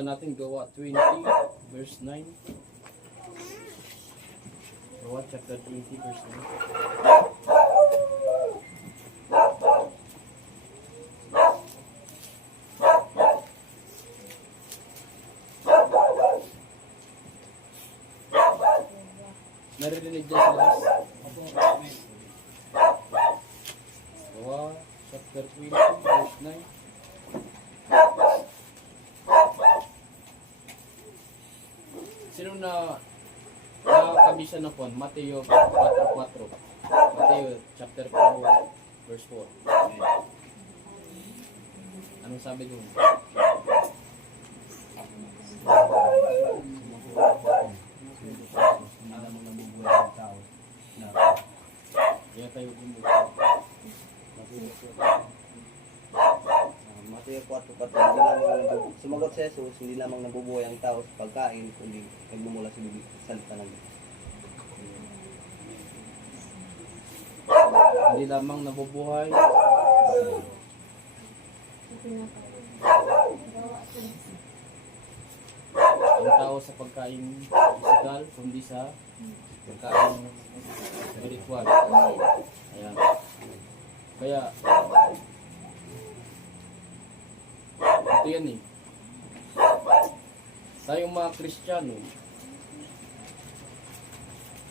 Buksan natin Gawa 20 verse 9. Gawa chapter 20 verse 9. Naririnig dyan sa labas. Gawa chapter 20 verse 9. Sino na nakakabisa na po? Mateo 4:4. Mateo chapter 4 verse 4. Anong sabi doon? Kaya tayo bumuha. Mateo 4:4. Sumagot si Jesus, hindi lamang nabubuhay ang tao sa pagkain, kundi nagmumula sa bibig salita ng Diyos. Hindi lamang nabubuhay ang tao sa pagkain physical, kundi sa pagkain spiritual. Ayan. Kaya ito yan eh. Tayong mga Kristiyano,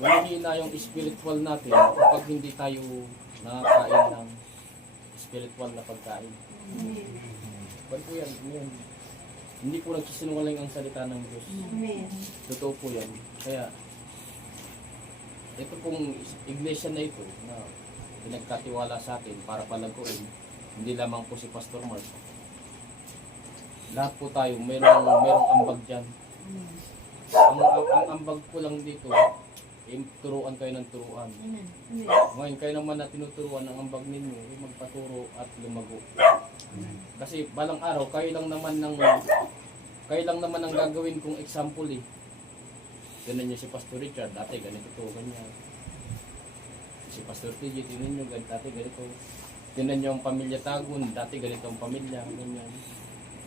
mahina yung spiritual natin kapag hindi tayo nakakain ng spiritual na pagkain. Ba't po yan? Yan. Hindi po nagsisinungaling ang salita ng Diyos. Totoo po yan. Kaya, ito pong iglesia na ito na pinagkatiwala sa atin para palaguin, hindi lamang po si Pastor Mark. Lahat po tayo, merong ambag dyan. Ang ambag ko lang dito, turuan kayo ng turuan. Ngayon, kayo naman na tinuturuan ng ambag ninyo, magpaturo at lumago. Kasi balang araw, kayo lang naman ang gagawin kong example eh. Ganun nyo si Pastor Richard, dati ganito to, ganyan. Si Pastor TJ, tinan nyo, dati ganito. Tinan nyo ang pamilya Tagun, dati ganito ang pamilya, ganyan.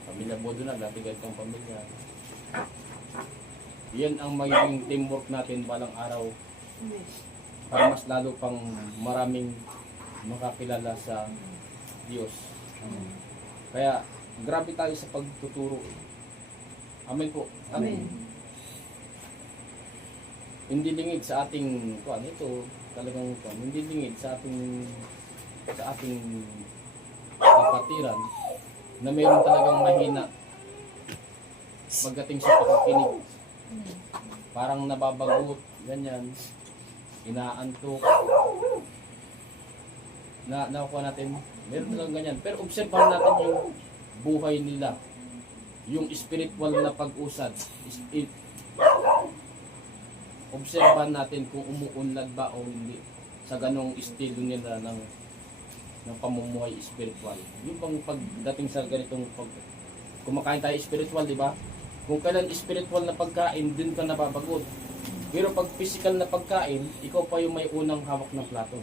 Pamilya Bodo na, dati ganito ang pamilya. Yan ang magiging teamwork natin balang araw para mas lalo pang maraming makakilala sa Diyos. Kaya grabe tayo sa pagtuturo. Amen po. Amen. Hindi lingid sa ating ito talagang hindi lingid sa ating kapatiran na mayroon talagang mahina pagdating sa pakikinig. Parang nababagot, ganyan, inaantok, nakuha natin, meron talagang ganyan. Pero obserbahan natin yung buhay nila, yung spiritual na pag-usad. Obserbahan natin kung umuunlad ba o hindi sa ganong estilo nila ng pamumuhay spiritual. Yung bang pagdating sa ganitong kumakain tayo spiritual, di ba? Kung kailan spiritual na pagkain, din ka nababagot. Pero pag physical na pagkain, ikaw pa yung may unang hawak ng plato.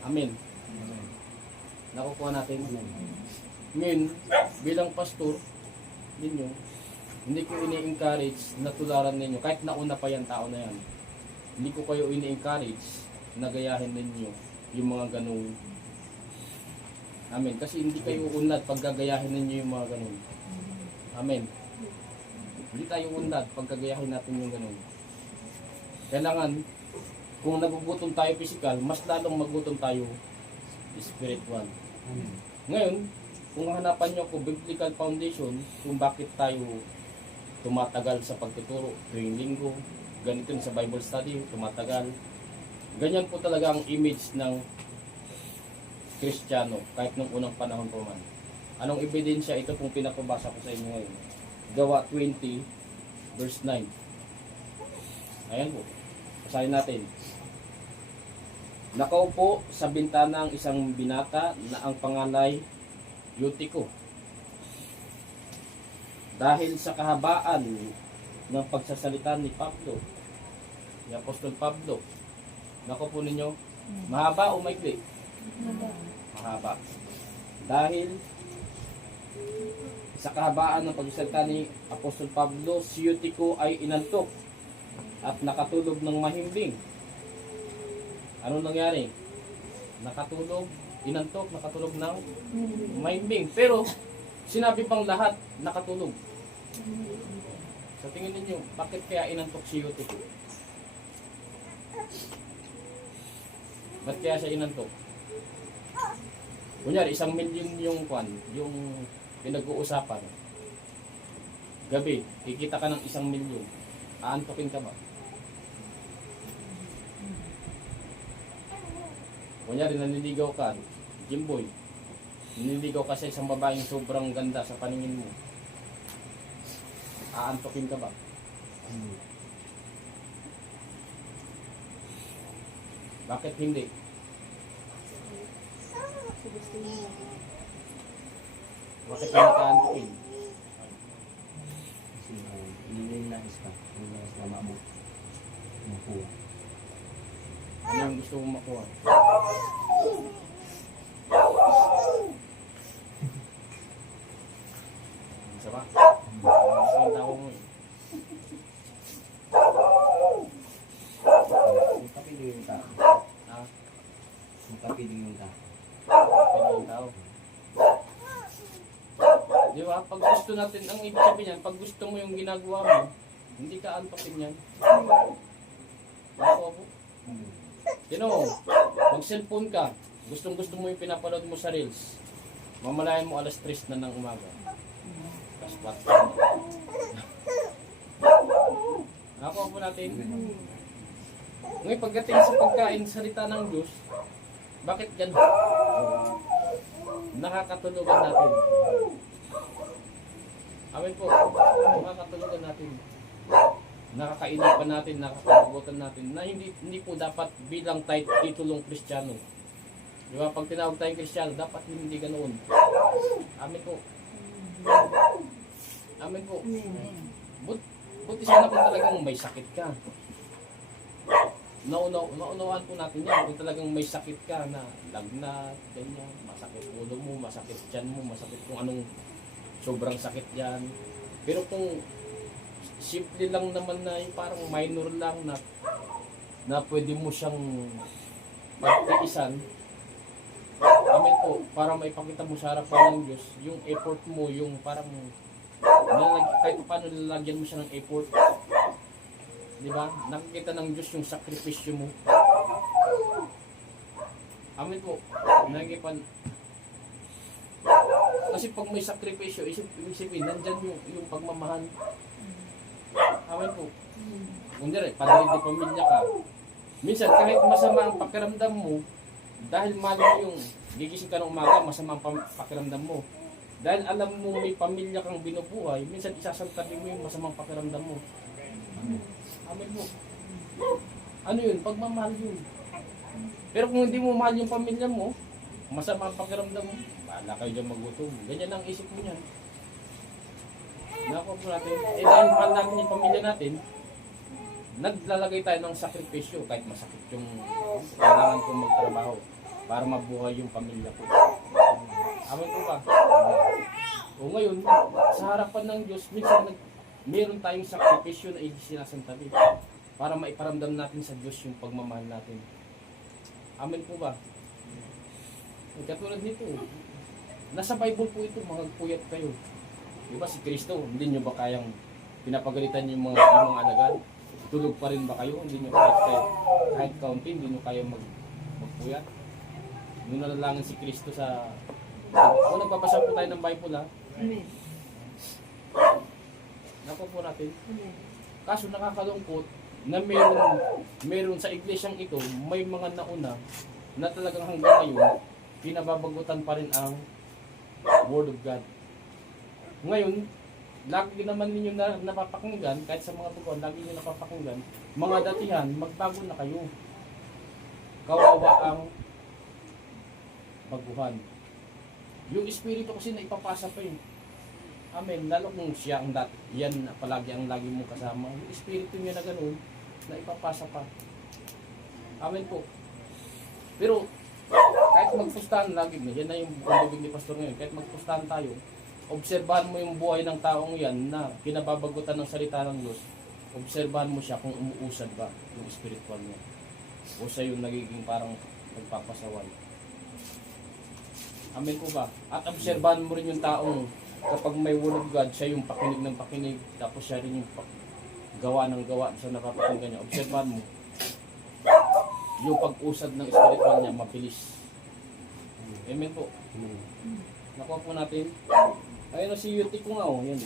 Amen. Nakukuha natin. Ngayon, bilang pastor ninyo, hindi ko ini-encourage na tularan ninyo, kahit nauna pa yan tao na yan. Hindi ko kayo ini-encourage na gayahin ninyo yung mga ganung. Amen. Kasi hindi kayo unlad pag gagayahin ninyo yung mga ganun. Amen. Hindi tayo unlad pag gagayahin natin yung ganun. Kailangan, kung nagugutom tayo physical, mas lalong magutom tayo spiritual. Ngayon, kung hanapan nyo ko biblical foundation, kung bakit tayo tumatagal sa pagtuturo tuwing linggo, ganito sa Bible study, tumatagal. Ganyan po talaga ang image ng Kristiyano, kahit nung unang panahon po man. Anong ebidensya ito kung pinapabasa ko sa inyo ngayon? Gawa 20, verse 9. Ayan po. Basahin natin. Nakaupo sa bintana ang isang binata na ang pangalay Eutiko. Dahil sa kahabaan ng pagsasalita ni Pablo, ni Apostol Pablo, nakaupo ninyo, mahaba o maikli? Mahaba. Dahil Sa kahabaan ng pagsalita ni Apostol Pablo, si Eutico ay inantok at nakatulog ng mahimbing. Ano nangyari? Nakatulog, inantok, nakatulog ng mahimbing. Pero sinabi pang lahat, nakatulog. Sa tingin ninyo, bakit kaya inantok si Eutico? Ba't kaya siya inantok? Kunyari, 1,000,000 yung kwan, yung pinag-uusapan. Gabi, kikita ka ng 1,000,000. Aantokin ka ba? Kunyari, naniligaw ka, Jimboy. Naniligaw ka sa isang babaeng sobrang ganda sa paningin mo. Aantokin ka ba? Bakit hindi? Bakit hindi ka aantokin? Kasi hindi na nais ka. Hindi na nais ka maabot. Makuha. Ano yung gusto mong makuha? Isa ba? Ano yung tao mo eh? Magkapiling yung tao. Ha? Magkapiling yung tao. Ano yung tao? Di ba? Pag gusto natin, ang ibig sabihin yan, pag gusto mo yung ginagawa mo, hindi ka antokin yan. Ako po. Tino, pag cellphone ka, gustong gusto mo yung pinapanood mo sa reels, mamalayan mo alas 3 na ng umaga. Tapos 4. Ako po natin. Ngayon pagdating sa pagkain, salita ng Diyos, bakit ganun? Nakakatulugan natin. Amen po, nakakatulugan natin. Nakakainipan natin, nakakapagutan natin na hindi po dapat bilang titulong Kristiyano. Di ba? Pag tinawag tayong Kristiyano, dapat hindi ganoon. Amen po. Amen po. Buti sana kung talagang may sakit ka. Naunawaan po natin yan. Kung talagang may sakit ka na lagnat, ganyan, masakit ulo mo, masakit tiyan mo, masakit kung anong sobrang sakit yan. Pero kung simple lang naman na yung parang minor lang na pwede mo siyang pagtiisan. Amen po, para maipakita mo sa harapan ng Diyos, yung effort mo, yung parang kahit paano lalagyan mo siya ng effort. Di ba? Nakikita ng Diyos yung sakripisyo mo. Amen po. Nagipan. Kasi pag may sakripisyo, isipin, nandyan yung pagmamahal. Amen po. Kunyari, padre de pamilya ka. Minsan, kahit masama ang pakiramdam mo, dahil mahal mo yung gigising ka ng umaga, masama ang pakiramdam mo. Dahil alam mo may pamilya kang binubuhay, minsan isasantabi mo yung masamang pakiramdam mo. Amen po. Ano yun? Pagmamahal yun. Pero kung hindi mo mahal yung pamilya mo, masama ang pakiramdam mo, bahala kayo dyan magutom. Ganyan ang isip mo yan. Nakuha po natin. Dahil mahal natin yung pamilya natin, naglalagay tayo ng sakripisyo kahit masakit yung kailangan kong magtrabaho para mabuhay yung pamilya ko. Amen po ba? O ngayon, sa harapan ng Diyos, minsan meron tayong sakripisyo na sinasantabi para maiparamdam natin sa Diyos yung pagmamahal natin. Amen po ba? Katulad nito, nasa Bible po ito, magpuyat kayo. Diba si Kristo, hindi nyo ba kayang pinapagalitan yung mga alagad? Tulog pa rin ba kayo? Hindi nyo kahit kaunti, hindi nyo kayang magpuyat? Nung nalalangin si Kristo sa... Kung nagbabasa po tayo ng Bible ha? Amen. Naku po natin. Amen. Kaso nakakalungkot na meron sa iglesyang ito, may mga nauna na talagang hanggang ngayon, pinababagutan pa rin ang Word of God. Ngayon, lagi naman ninyo na napapakinggan, kahit sa mga tugon, lagi nyo napapakinggan, mga datihan, magbago na kayo. Kawawa ang baguhan. Yung espiritu kasi na ipapasa pa yun. Amen. Lalo kung siya ang dati, yan palagi ang lagi mong kasama. Yung espiritu niya na ganun, na ipapasa pa. Amen po. Pero, kahit magpustahan lagi, yan na yung bibig ni Pastor ngayon, kahit magpustahan tayo, obserbahan mo yung buhay ng taong yan na kinababagutan ng salita ng Diyos. Obserbahan mo siya kung umuusad ba yung spiritual niya. O siya yung nagiging parang nagpapasaway. Amen po ba? At obserbahan mo rin yung taong kapag may word of God, siya yung pakinig ng pakinig, tapos siya rin yung gawa ng gawa sa napapakinggan niya. Obserbahan mo. Yung pag-usad ng spiritual niya, mabilis. Amen po. Amen. Nakuha po natin. Ayun na si Yuti ko nga, oh, yun.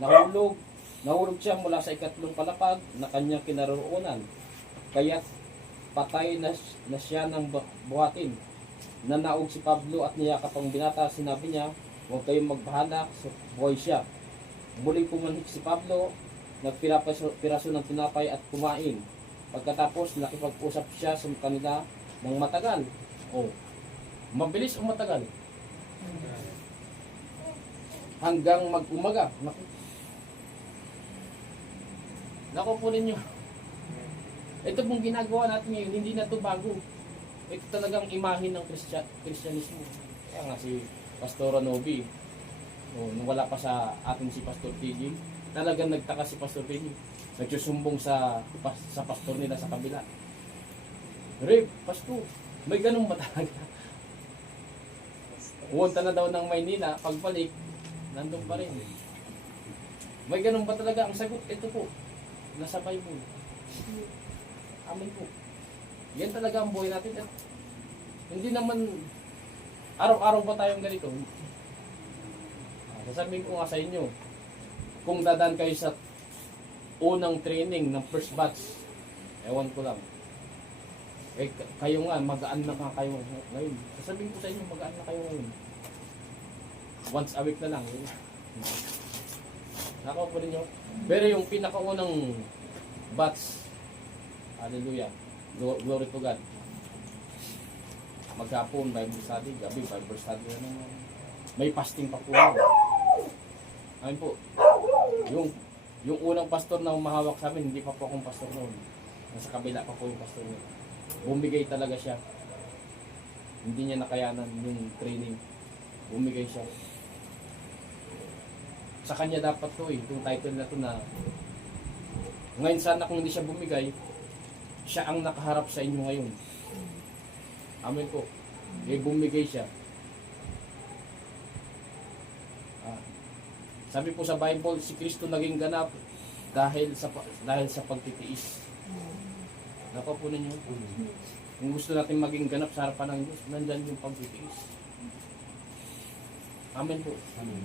Nahulog siya mula sa ikatlong palapag na kanyang kinaroroonan. Kaya patay na siya ng buhatin. Nanaog si Pablo at niyakap ang binata. Sinabi niya, huwag kayong magbahala, buhay siya. Muling pumanhik si Pablo, nagpiraso ng tinapay at kumain. Pagkatapos, nakipag-usap siya sa kanila ng matagal. Oh, mabilis o matagal? Hanggang mag-umaga. Naku po ninyo. Ito pong ginagawa natin ngayon, hindi na ito bago. Ito talagang imahe ng Kristyanismo. Kaya nga si Pastor Novi, nung wala pa sa atin si Pastor TG, talagang nagtaka si Pastor TG. Nagsusumbong sa pastor nila sa kabila. Rep, Pastor, may ganun ba talaga? Pumunta na daw ng Maynila, pagbalik, nandun pa rin. May ganun ba talaga? Ang sagot, ito po, nasa Bible. Amen po. Yan talaga ang buhay natin. At hindi naman araw-araw ba tayong ganito? Sasabihin ko nga sa inyo, kung dadaan kayo sa unang training ng first batch, ewan ko lang. Eh, kayo nga, magaan na nga kayo ngayon. Sasabihin ko sa inyo, magaan na kayo ngayon. Once a week na lang. Nakaw po ninyo. Pero yung pinakaunang batch, hallelujah, glory to God. Maghapon, Bible study, gabi, Bible study na naman. May fasting pa po. Ayun po. Yung unang pastor na humahawak sa amin, hindi pa po akong pastor noon. Nasa kabila pa po yung pastor niya. Bumigay talaga siya. Hindi niya nakayanan yung training. Bumigay siya. Sa kanya dapat to itong title na to na ngayon sana kung hindi siya bumigay, siya ang nakaharap sa inyo ngayon. Amen po. Eh bumigay siya. Sabi po sa Bible, si Kristo naging ganap dahil sa pagtitiis. Napapunan niyo? Kung gusto natin maging ganap sa harapan ng Diyos, nandyan yung pagtitiis. Amen po. Amen.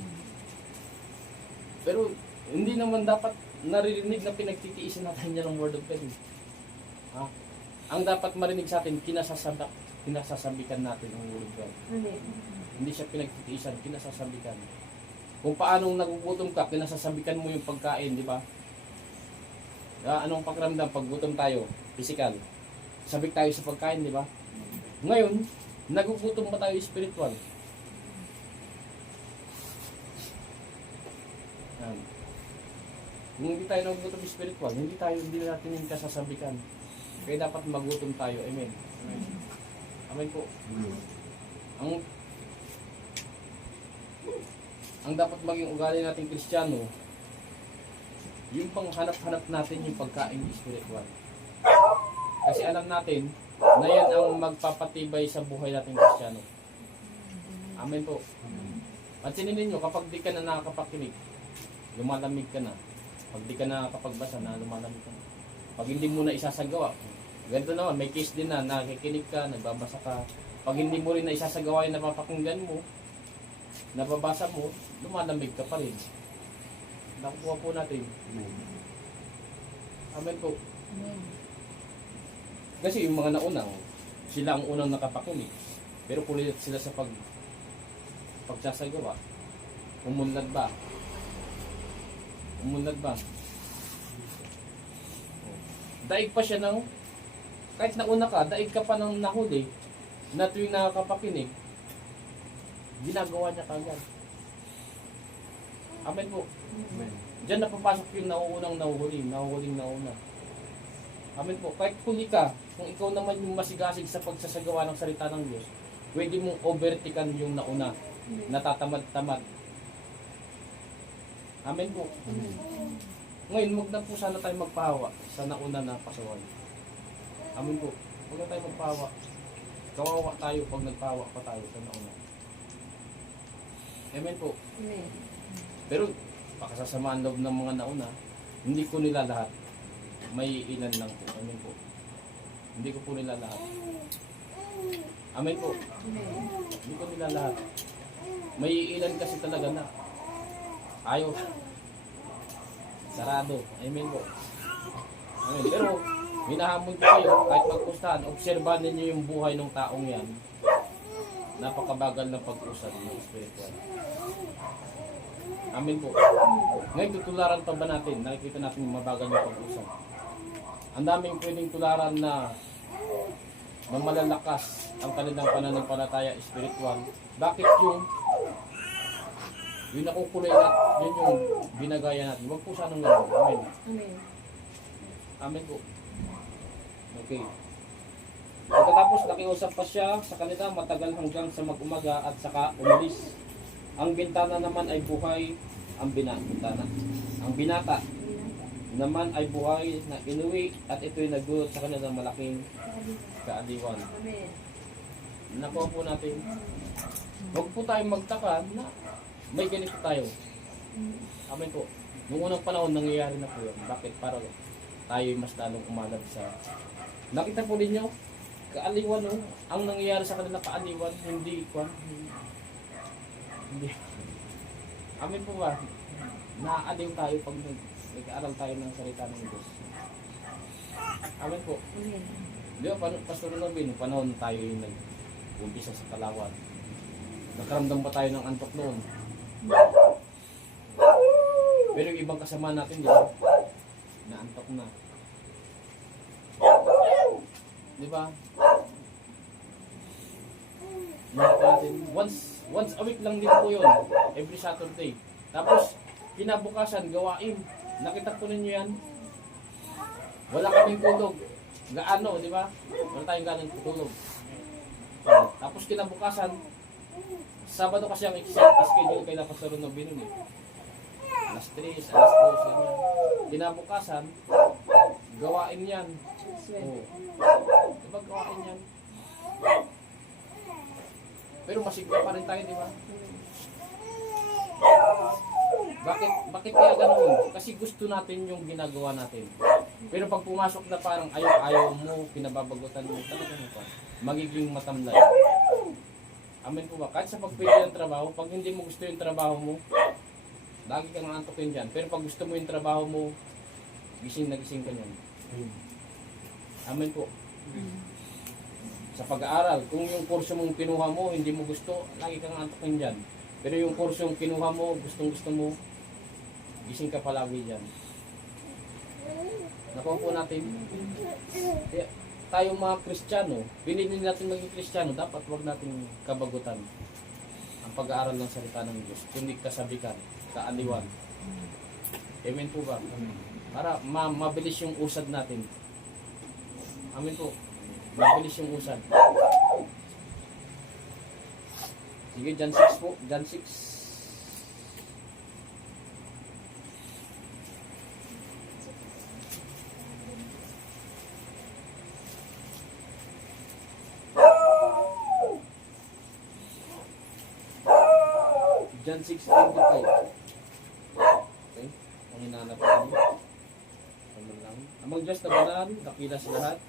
Pero hindi naman dapat naririnig na pinagtitiisin natin yan ng Word of God. Ang dapat marinig sa atin, kinasasabikan natin ang Word of God. Hindi siya pinagtitiisan, kinasasabikan. Kung paanong nagugutom ka, kinasasabikan mo yung pagkain, di ba? Anong pakiramdam pag gutom tayo? Physical. Sabik tayo sa pagkain, di ba? Ngayon, nagugutom ba tayo spiritual? Kung hindi tayo nagugutom spiritual, hindi natin yung kasasabikan. Kaya dapat magutom tayo. Amen. Amen. Amen po. Ang dapat maging ugali nating Kristiyano, yung pang hanap-hanap natin yung pagkain spiritual. Kasi alam natin na yan ang magpapatibay sa buhay nating Kristiyano. Amen po. Pansinin ninyo, kapag di ka na nakakapakinig, lumalamig ka na. Pag di ka na nakakapagbasa na, lumalamig ka na. Pag hindi mo na isasagawa, ganito naman, may case din na nakikinig ka, nagbabasa ka. Pag hindi mo rin na isasagawa yung napapakinggan mo, nababasa mo, lumalamig ka pa rin. Nakukuha po natin. Amen po. Kasi yung mga naunang, sila ang unang nakapakinig. Pero kulit sila sa pagsasagawa. Umunlad ba? Umunlad ba? Daig pa siya ng, kahit nauna ka, daig ka pa ng nahuli, na tuwing nakakapakinig, ginagawa niya kagad. Amen po. Amen. Diyan napapasok yung nahuhuling nauna. Amen po. Kahit huli ka, kung ikaw naman yung masigasig sa pagsasagawa ng salita ng Diyos, pwede mong overtikan yung nauna, natatamad-tamad. Amen po. Amen. Ngayon, huwag na po sana tayo magpahawa sa nauna na pasaway. Amen po. Huwag na tayo magpahawa. Kawawa tayo pag nagpahawa pa tayo sa nauna. Amen po. Amen. Pero, pakasasamaan loob ng mga nauna, hindi ko nila lahat. May ilan lang po. Amen po. Hindi ko po nila lahat. Amen po. Amen. Hindi ko nila lahat. May ilan kasi talaga na ayaw. Sarado. Amen po. Amen. Pero, minahamon ko kayo, kahit magpustahan, obserbahan ninyo yung buhay ng taong yan. Napakabagal ng pag-usad ng spiritual. Amen po. Ngayon, tutularan pa ba natin? Nakikita natin yung mabagal ng pag-usad. Ang daming pwedeng tularan na malalakas ang kanilang pananampalataya spiritual. Bakit yung nakukulay na yun yung binagaya natin? Huwag po sanang gano'n. Amen. Amen. Amen po. Okay. Pagkatapos nakiusap pa siya sa kanila matagal hanggang sa mag-umaga at saka umalis. Ang bintana naman ay buhay. Ang binata naman ay buhay na inuwi at ito'y nagdulot sa kanila ng malaking kaaliwan. Amen. Nakuha po natin. Huwag po tayong magtaka na may ganito tayo. Amen po. Noong unang panahon nangyayari na po yun. Bakit? Para tayo mas lalong umalab sa... Nakita po ninyo, kaaliwan no? Ang nangyayari sa kanila kaaliwan, hindi kwan. Hindi. Amen po ba? Naaaliw tayo pag nag-aaral tayo ng salita ng Diyos. Amen po. Amen. Di ba, Pastor Robin, panahon tayo yung nag-umpisa sa Palawan. Nagkaramdam ba tayo ng antok noon? Pero yung ibang kasama natin, di ba? Naantok na. Di ba? Natin. Once a week lang din po yun. Every Saturday. Tapos, kinabukasan, gawain. Nakita po ninyo yan. Wala kaming tulog. Gaano, di ba? Wala tayong ganang tulog. Tapos kinabukasan, Sabado kasi ang schedule kay Pastor Nobino eh. Alas 3, alas 2, ganyan. Kinabukasan, gawain yan. Oo. Diba gawain yan? Pero masigla pa rin tayo, di ba? Bakit kaya ganoon? Kasi gusto natin yung ginagawa natin. Pero pag pumasok na parang ayaw mo, pinababagutan mo, talaga mo pa. Magiging matamlay. Amen po ba? Kahit sa pagpili ng trabaho, pag hindi mo gusto yung trabaho mo, lagi kang antokin dyan. Pero pag gusto mo yung trabaho mo, gising na gising ka niyan. Amen po. Sa pag-aaral, kung yung kurso mong kinuha mo, hindi mo gusto, lagi kang antokin dyan. Pero yung kurso yung kinuha mo, gustong-gusto mo, gising ka palagi dyan. Nakuha po natin. Kaya, tayong mga Kristiyano, pinili natin maging Kristiyano, dapat wag natin kabagutan ang pag-aaral ng salita ng Diyos, kundi kasabikan, kaaliwan. Amen po ba? Para mabilis yung usad natin. Amen po. Mabilis yung usad. Sige, John 6 po. John 6. John 6:25. Okay? Ang hinanap ko niyo. Ano lang. Amang Diyos na banal, dakila sa lahat.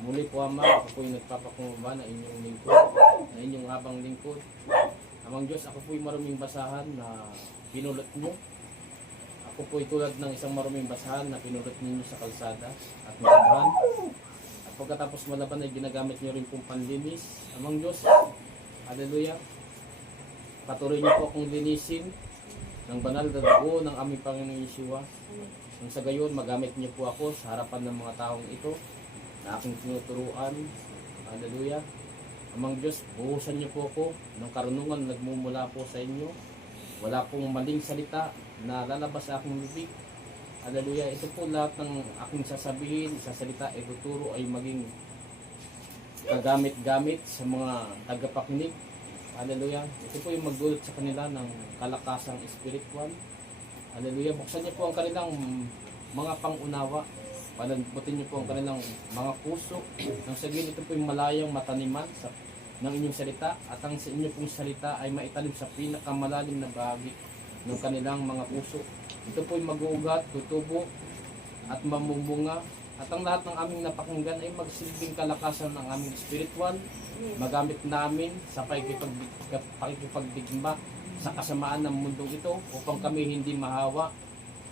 Muli po Ama, ako po yung nagpapakumbaba na inyong lingkod, na inyong habang lingkod. Amang Diyos, ako po yung maruming basahan na pinulot mo. Ako po tulad ng isang maruming basahan na pinulot ninyo sa kalsada at malaban. At pagkatapos malaban ay ginagamit nyo rin pong panlinis. Amang Diyos, hallelujah. Patuloy niyo po akong linisin ng banal na dugo ng aming Panginoong Yeshua. Nang sa gayon, magamit niyo po ako sa harapan ng mga taong ito na aking tinuturuan. Hallelujah. Amang Diyos, buhusan niyo po ako ng karunungan na nagmumula po sa inyo. Wala pong maling salita na lalabas sa aking bibig. Hallelujah. Ito po lahat ng aking sasabihin, sa salita, ituturo ay maging kagamit-gamit sa mga tagapakinig. Hallelujah. Ito po yung magdulot sa kanila ng kalakasang spiritual. Hallelujah. Buksan niyo po ang kanilang mga pangunawa. Palambutin niyo po ang kanilang mga puso. Nang sabihin ito po yung malayang mataniman ng inyong salita. At ang sa inyo pong salita ay maitalim sa pinakamalalim na bahagi ng kanilang mga puso. Ito po yung mag-uugat, tutubo at mamumunga. At ang lahat ng aming napakinggan ay magsilbing kalakasan ng aming spiritual. Magamit namin sa pakikipagdigma sa kasamaan ng mundong ito upang kami hindi mahawa,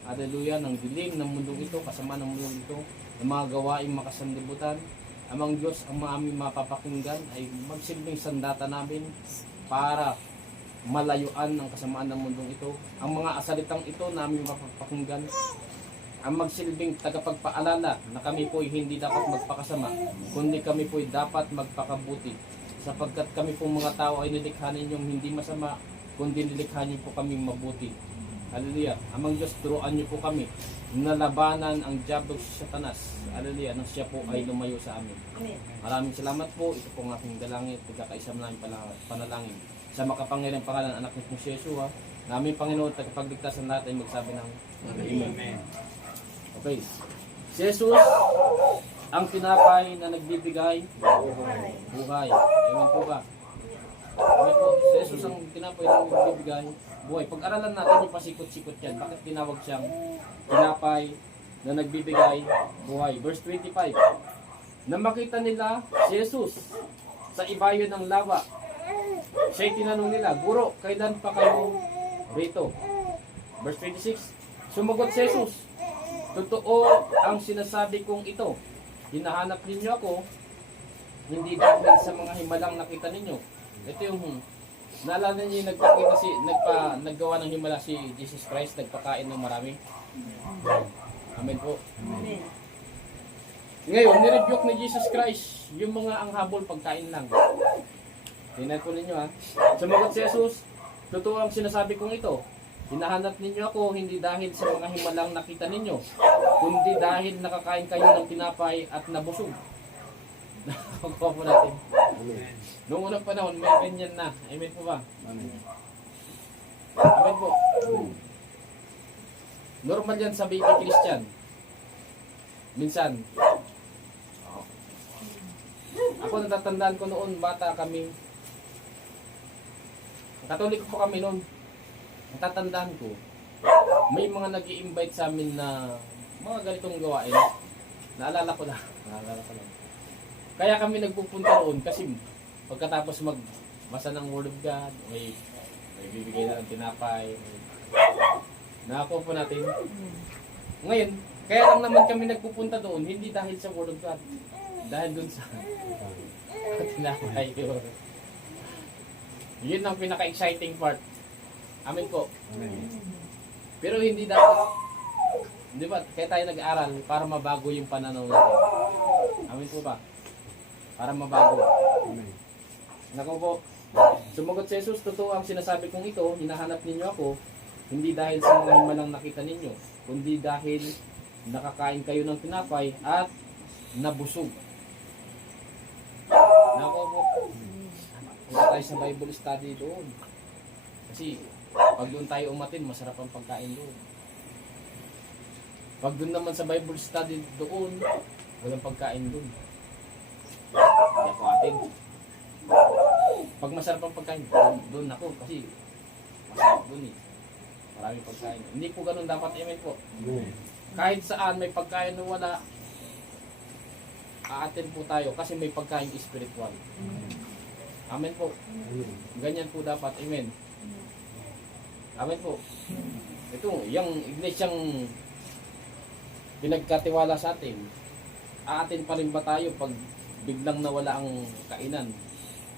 hallelujah, ng dilim ng mundong ito, kasamaan ng mundong ito, ng mga gawaing makasanlibutan. Amang Diyos, ang mga aming mapapakinggan ay magsilbing sandata namin para malayuan ang kasamaan ng mundong ito. Ang mga asalitang ito na aming mapapakinggan ang magsilbing tagapagpaalala na kami po'y hindi dapat magpakasama, kundi kami po'y dapat magpakabuti. Sapagkat kami pong mga tao ay nilikha ninyong hindi masama, kundi nilikha niyo po kaming mabuti. Hallelujah. Amang Diyos, turuan niyo po kami na labanan ang diablo si Satanas. Hallelujah. Nang siya po ay lumayo sa amin. Maraming salamat po. Ito po ang aking dalangin. Pagkakaisa namin panalangin. Sa makapangyarihang pangalan anak ni si Yeshua, na aming Panginoon, tagapagligtas ng lahat ay magsabi ng Amen. Okay. Si Jesus, ang tinapay na nagbibigay buhay. Ewan po ba? Okay po. Si Jesus, ang tinapay na nagbibigay buhay. Pag-aralan natin yung pasikot-sikot yan. Bakit tinawag siyang tinapay na nagbibigay buhay? Verse 25. Nang makita nila si Jesus sa ibayo ng lawa, siya'y tinanong nila, Guro, kailan pa kayo rito? Verse 26. Sumagot si Jesus, totoo ang sinasabi kong ito. Hinahanap ninyo ako, hindi dahil sa mga himalang nakita ninyo. Ito yung, naalala niyo yung naggawa ng himala si Jesus Christ, nagpakain ng marami. Amen po. Amen. Ngayon, nirebuke ni Jesus Christ yung mga anghabol pagkain lang. Tingnan po ninyo ha. Sumagot si Jesus, totoo ang sinasabi kong ito. Hinahanap ninyo ako hindi dahil sa mga himalang nakita ninyo, kundi dahil nakakain kayo ng tinapay at nabusog. Nakuha po natin. Amen. Noong unang panahon, may ganyan na. Amen po ba? Amen. Amen po. Normal yan sa baby Christian. Minsan. Ako natatandaan ko noon, bata kami. Katolik po kami noon. Natatandaan ko, may mga nag-i-invite sa amin na mga ganitong gawain. Naalala ko lang. Kaya kami nagpupunta roon kasi pagkatapos magbasa ng Word of God, may bibigay na ng tinapay. Nakakuha po natin. Ngayon, kaya lang naman kami nagpupunta doon, hindi dahil sa Word of God. Dahil doon sa tinapay yun. Yun ang pinaka-exciting part. Amin po. Amen. Pero hindi dapat, di ba, kaya tayo nag-aaral para mabago yung pananaw natin. Amin po ba? Para mabago. Amen. Naku po, sumagot si Jesus, totoo ang sinasabi kong ito, hinahanap ninyo ako, hindi dahil sa mga himalang nakita ninyo, kundi dahil nakakain kayo ng tinapay at nabusog. Naku po, punta tayo sa Bible study doon. Kasi, pag doon tayo umatin, masarap ang pagkain doon. Pag doon naman sa Bible study doon, walang pagkain doon. Hindi ako atin. Pag masarap ang pagkain, doon ako kasi masarap doon eh. Maraming pagkain. Hindi po ganun dapat, amen po. Amen. Kahit saan may pagkain o wala, aatin po tayo kasi may pagkain spiritual. Amen po. Amen. Ganyan po dapat, amen. Amen po. Ito, yung iglesyang pinagkatiwala sa atin, aatin pa rin ba tayo pag biglang nawala ang kainan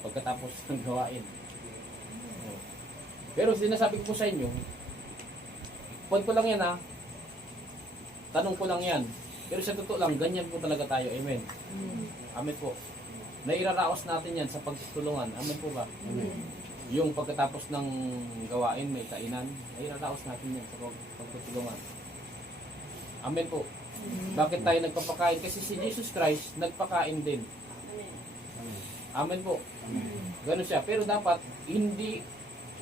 pagkatapos ng gawain? Pero sinasabi ko po sa inyo, point ko lang yan ha, tanong ko lang yan, pero sa totoo lang, ganyan po talaga tayo, amen. Amen po. Nairaraos natin yan sa pagtulungan, amen po ba? Amen. Yung pagkatapos ng gawain, may kainan, nairaraos natin yan sa pagtulungan. Amen po. Bakit tayo nagpapakain? Kasi si Jesus Christ nagpakain din. Amen. Amen po. Amen. Ganun siya. Pero dapat, hindi,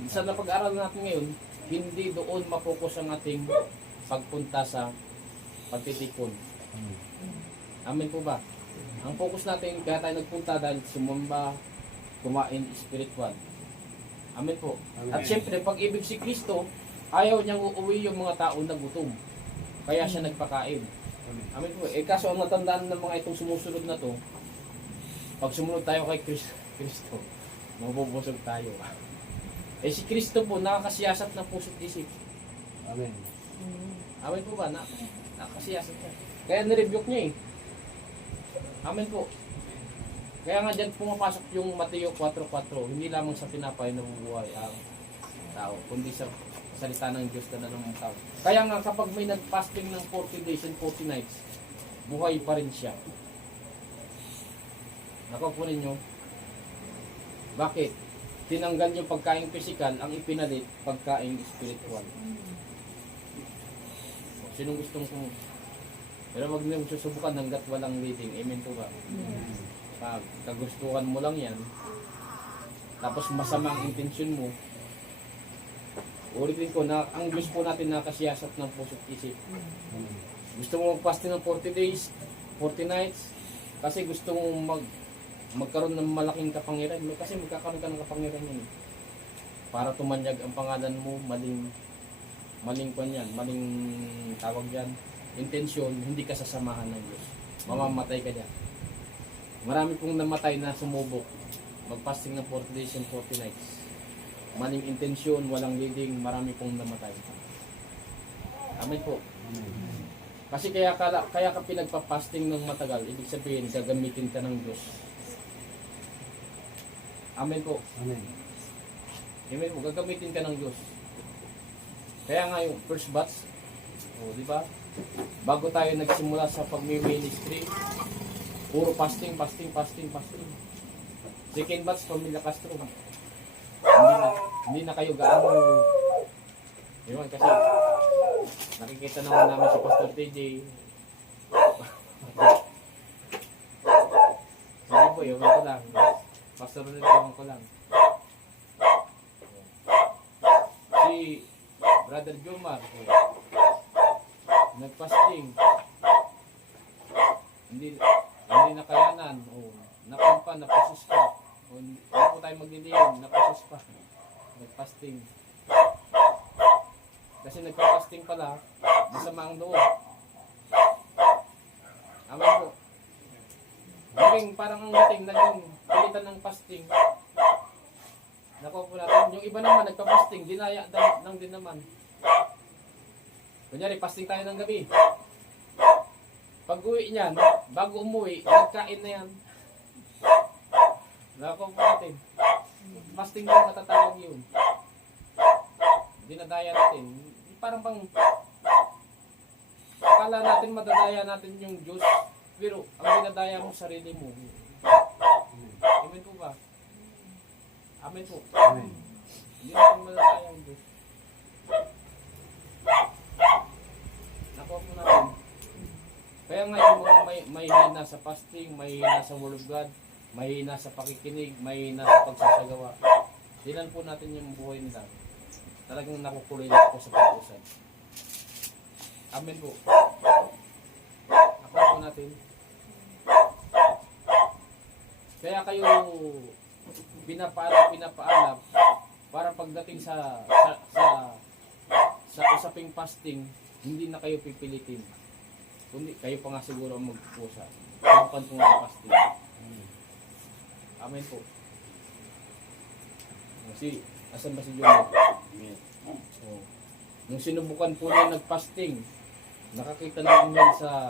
sa napag-aaral natin ngayon, hindi doon mapokus ang ating pagpunta sa pagtitikon. Amen. Amen po ba? Ang focus natin, kaya tayo nagpunta dahil sumamba, kumain spiritual. Amen po. At syempre, pag ibig si Kristo, ayaw niyang uuwi yung mga tao na gutom. Kaya siya nagpakain. Amen po. Kaso ang natandaan ng mga itong sumusunod na to, pag sumunod tayo kay Kristo, mabubusog tayo. Si Kristo po, nakakasiyasat ng puso't isip. Amen. Amen po ba? Nakakasiyasat niya. Kaya nirebuke niya eh. Amen po. Kaya nga dyan pumapasok yung Mateo 4:4, hindi lamang sa tinapay na bubuhay ang tao, kundi sa salita ng Diyos na ng tao. Kaya nga kapag may nag-fasting ng 40 days and 40 nights, buhay pa rin siya. Nakukunin nyo, bakit? Tinanggal yung pagkain physical, ang ipinalit pagkain spiritual. Sinong gustong kung... Pero wag nyo susubukan hanggat walang leading. Amen po ba? Pag kagustuhan mo lang yan, tapos masama ang intensyon mo, ulitin ko na ang Diyos po natin nakasiyasat ng puso't isip. Gusto mo mag-fasting ng 40 days, 40 nights, kasi gusto mo magkaroon ng malaking kapangyarihan. Kasi magkakaroon ka ng kapangyarihan yan. Para tumanyag ang pangalan mo, maling tawag dyan, intensyon, hindi ka sasamahan ng Diyos. Mamamatay ka dyan. Marami pong namatay na sumubok, mag-fasting ng 40 days and 40 nights. Maling intensyon, walang leading, marami pong namatay. Amen po. Kasi kaya ka pinagpa-fasting ng matagal, ibig sabihin, gagamitin ka ng Diyos. Amen po. Amen. Amen po, gagamitin ka ng Diyos. Kaya nga yung first batch, di ba? Bago tayo nagsimula sa pag-ministry, puro fasting. Second batch, Pamilya Castro. Hindi na kayo gaano. Yun, kasi nakikita naman namin si Pastor TJ. Hindi po, yun ko lang. Pastor rin ko lang. Si Brother Jomar, nagfasting. Hindi nakayanan. Nakampa, napasis pa. Hindi po tayo magliliyan, napasis pa. Nagfasting. Kasi nagpa-fasting pala, masama ang loob. Amen po. Parang ang dating naging pilitan ng fasting. Nakuha po natin. Yung iba naman nagpa-fasting, dinaya lang din naman. Kunyari, fasting tayo ng gabi. Pag uwi niyan, bago umuwi, nagkain na yan. Nakuha po natin. Fasting lang matatawag yun. Dinadaya natin. Parang akala natin madadaya natin yung Diyos, pero ang dinadaya mo sarili mo. Amen po ba? Amen po. Amen. Hindi natin madadaya ang Diyos. Nakuha po natin. Kaya nga yung mga may hina sa fasting, may hina sa Word of God, may hina sa pakikinig, may hina sa pagsasagawa. Dilan po natin yung buhay nila. Talagang nakukuloy na po sa pag-usad. Amen po. Nakuha po natin. Kaya kayo pinapaalap para pagdating sa usaping fasting, hindi na kayo pipilitin. Kundi kayo pa nga siguro ang magpupusa. Subukan po nga fasting. Amen po. Asan ba si John? Oh. Nung sinubukan po niya nag-fasting, nakakita ng anghel sa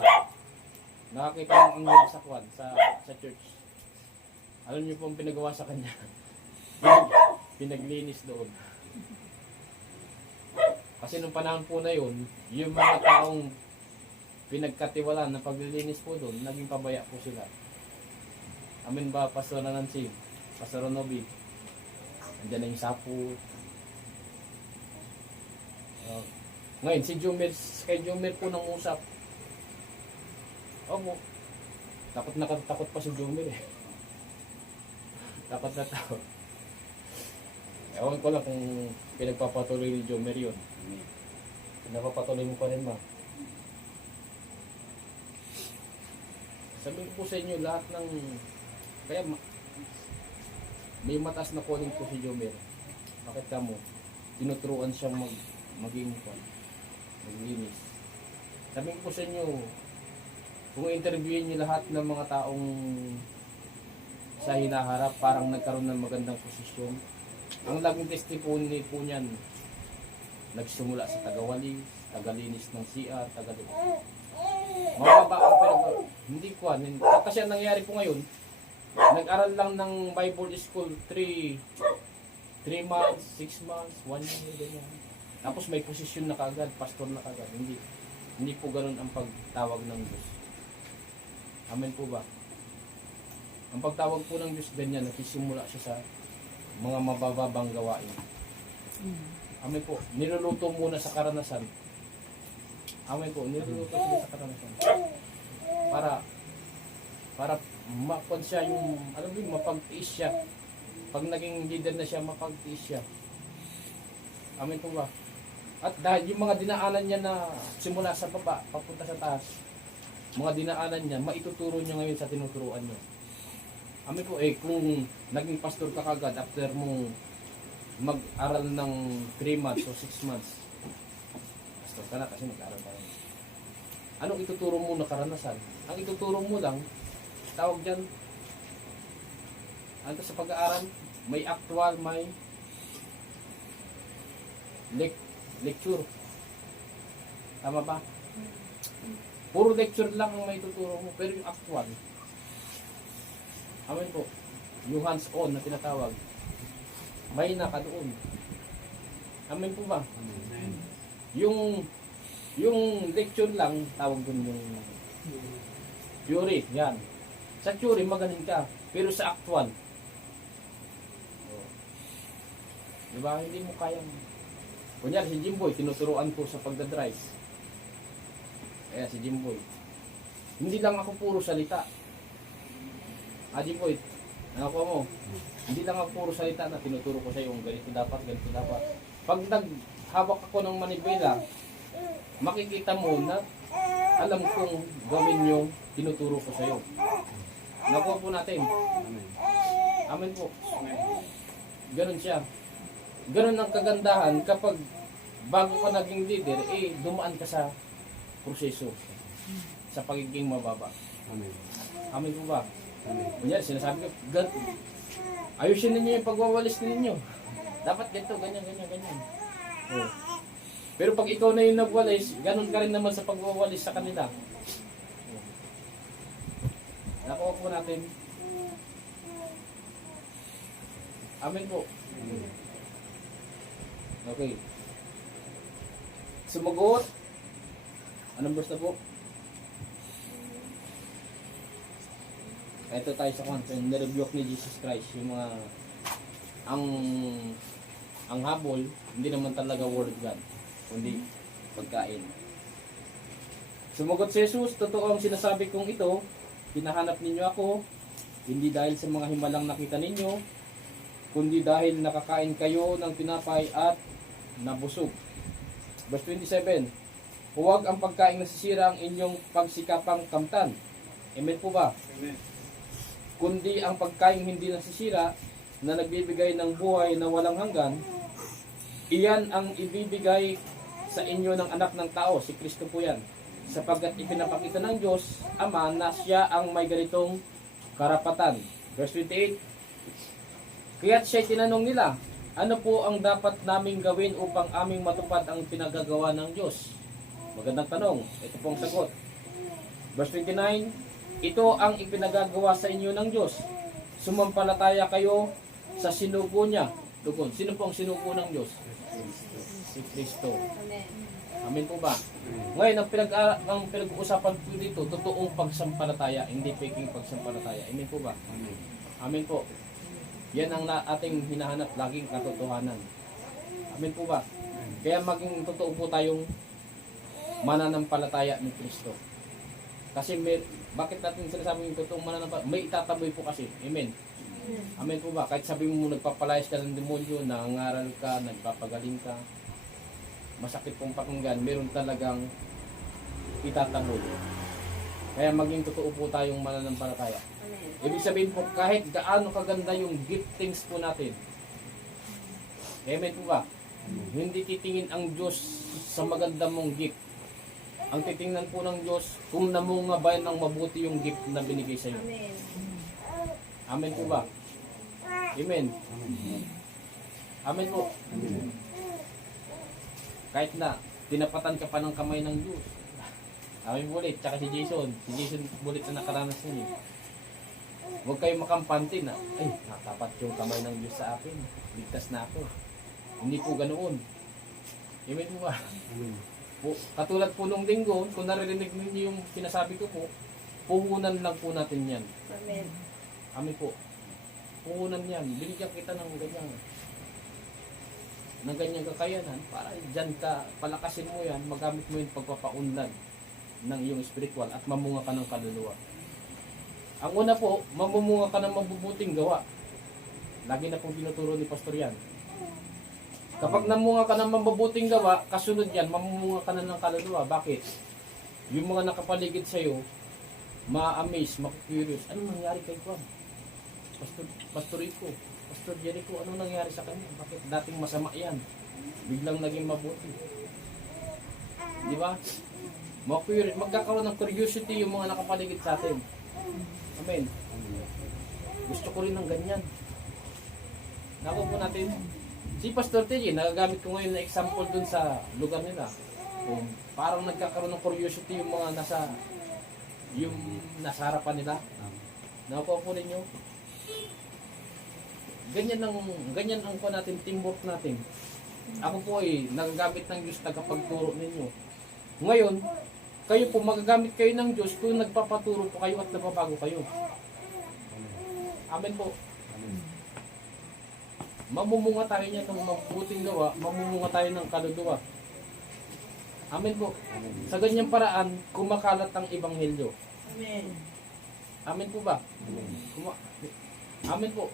kwan, sa church. Alam niyo po ang pinagawa sa kanya? Pinaglinis doon. Kasi nung panahon po na yun, yung mga taong pinagkatiwalaan ng paglilinis po doon, naging pabaya po sila. Amen ba, Pastor Nancy? Pastor Nobi? Andiyan na yung sapo. Ngayon, kay Jomer po nang usap. Opo. Takot pa si Jomer eh. Dapat na tao. Ewan ko lang kung pinagpapatuloy ni Jomer yun. Napapatuloy mo pa rin ba? Sabihin ko sa inyo lahat ng kaya may matas na calling po si Jomer. Bakit ka mo? Tinuturuan siyang maglinis. Sabihin ko sa inyo, kung interviewin niyo lahat ng mga taong sa hinaharap, parang nagkaroon ng magandang posisyon. Ang laging testimony po niyan, nagsimula sa tagawali, tagalinis ng CR, mababa ang pero hindi ko kasi ang nangyari po ngayon, nag-aral lang ng Bible School 3 months, 6 months, 1 year, ganyan. Tapos may posisyon na kagad, pastor na kagad. Hindi po ganun ang pagtawag ng Diyos. Amen po ba? Ang pagtawag po ng Diyos ganyan, nagsisimula siya sa mga mabababang gawain. Amen po. Niluluto muna sa karanasan. Amen po. Niluluto sila sa karanasan. Para makuan siya yung, alam mo, mapagtiis siya. Pag naging leader na siya, mapagtiis siya. Amen po ba? At dahil yung mga dinaanan niya na simula sa baba, papunta sa taas, mga dinaanan niya, maituturo niya ngayon sa tinuturuan niya. Amen po, kung naging pastor ka kagad after mong mag-aral ng 3 months o 6 months, pastor ka na kasi nag-aral ka na. Anong ituturo mo na karanasan? Ang ituturo mo lang, tawag dyan, ano sa pag-aaral, may actual, may lecture. Tama ba? Puro lecture lang ang may tuturo mo, pero yung actual, amen po, yung hands-on na tinatawag, may naka doon. Amen po ba? Yung lecture lang, tawag doon yung theory, yan. Sa theory, magaling ka, pero sa actual, diba, hindi mo kayang. Kunyari, si Jimboy, tinuturuan ko sa pagdadrive. Ayan, si Jimboy. Hindi lang ako puro salita. Jimboy, ano ko mo? Hindi lang ako puro salita na tinuturo ko sa iyo, ganito dapat, ganito dapat. Pag naghawak ako ng manibela, makikita mo na alam kong gawin yung tinuturo ko sa iyo. Nakuha po natin. Amen po. Ganon siya. Ganon ang kagandahan kapag bago ka naging leader, dumaan ka sa proseso sa pagiging mababa. Amen. Amen po ba? Amen. Kunyari, sinasabi ko, ayusin ninyo yung pagwawalis ninyo. Dapat ganito, ganyan. Oh. Pero pag ikaw na yung nagwalis, ganon ka rin naman sa pagwawalis sa kanila. Oh. Nakuha po natin. Amen po. Amen. Okay. Sumagot. Anong verse na po? Ito tayo sa kwanto, yung nirebuke ni Jesus Christ, yung mga ang habol, hindi naman talaga word of God, kundi pagkain. Sumagot si Jesus, totoo ang sinasabi kong ito, hinahanap ninyo ako, hindi dahil sa mga himalang nakita ninyo, kundi dahil nakakain kayo ng tinapay at nabusog. Verse 27, huwag ang pagkain nasisira ang inyong pagsikapang kamtan. Amen po ba? Amen. Kundi ang pagkain hindi nasisira na nagbibigay ng buhay na walang hanggan, iyan ang ibibigay sa inyo ng anak ng tao, si Kristo po yan. Sapagkat ipinapakita ng Diyos, Ama, na siya ang may ganitong karapatan. Verse 28, kaya't siya tinanong nila, ano po ang dapat naming gawin upang aming matupad ang pinagagawa ng Diyos? Magandang tanong. Ito po ang sagot. Verse 29, ito ang ipinagagawa sa inyo ng Diyos. Sumampalataya kayo sa sinugo niya. Dugon. Sino po ang sinugo ng Diyos? Si Kristo. Amen po ba? Ngayon, ang pinag-uusapan po dito, totoong pagsampalataya, hindi faking pagsampalataya. Amen po ba? Amen. Amen po. Yan ang ating hinahanap, laging katotohanan. Amen po ba? Kaya maging totoo po tayong mananampalataya ni Kristo. Kasi bakit natin sinasabing totoong mananampalataya? May itataboy po kasi. Amen. Amen po ba? Kahit sabi mo nagpapalayas ka ng demonyo, nangangaral ka, nagpapagaling ka, masakit pong pakinggan, meron talagang itataboy. Kaya maging totoo po tayong mananampalataya. Ibig sabihin po, kahit gaano kaganda yung giftings po natin. Amen po ba? Hindi titingin ang Diyos sa maganda mong gift. Ang titingnan po ng Diyos kung namunga ba ng mabuti yung gift na binigay sa iyo. Amen. Amen po ba? Amen. Amen po. Kahit na tinapatan ka pa ng kamay ng Diyos. Amen bulit, tsaka si Jason. Si Jason bulit na nakaranas niya. Huwag kayong makampante na, ay, natapat yung kamay ng Diyos sa akin. Ligtas na ako. Hindi po ganoon. Amen po ba? Po, katulad po nung linggo, kung naririnig ninyo yung sinasabi ko po, puhunan lang po natin yan. Amen. Amen po. Puhunan yan. Binigyan kita ng ganyang kakayanan para dyan ka, palakasin mo yan, magamit mo yung pagpapaunlad ng iyong spiritual at mamunga ka ng kaluluwa. Ang una po, mamumunga ka ng mabubuting gawa. Lagi na pong tinuturo ni Pastor yan. Kapag namunga ka ng mabubuting gawa, kasunod yan, mamumunga ka na ng kaluluwa. Bakit? Yung mga nakapaligid sa'yo, ma-amaze, ma-curious. Ano nangyari kay Juan? Pastor Rico, Pastor Jericho, ano nangyari sa kanya? Bakit dating masama yan? Biglang naging mabuti. Di ba? Magkakaroon ng curiosity yung mga nakapaligid sa atin. Amen. Gusto ko rin ng ganyan. Nakuha po natin. Si Pastor TJ, nagagamit ko ngayon na example dun sa lugar nila. Parang nagkakaroon ng curiosity yung mga nasa harapan nila. Nakuha po ninyo. Ganyan ang po natin, teamwork natin. Ako po ay nagagamit ng Diyos tagapagturo ninyo. Ngayon, kayo po magagamit kayo ng Diyos kung nagpapaturo po kayo at nababago kayo. Amen po. Mamumunga tayo niya ng mabuting gawa, mamumunga tayo ng kaluluwa. Amen po. Sa ganyang paraan, kumakalat ang ebanghelyo. Amen. Amen po ba? Amen po.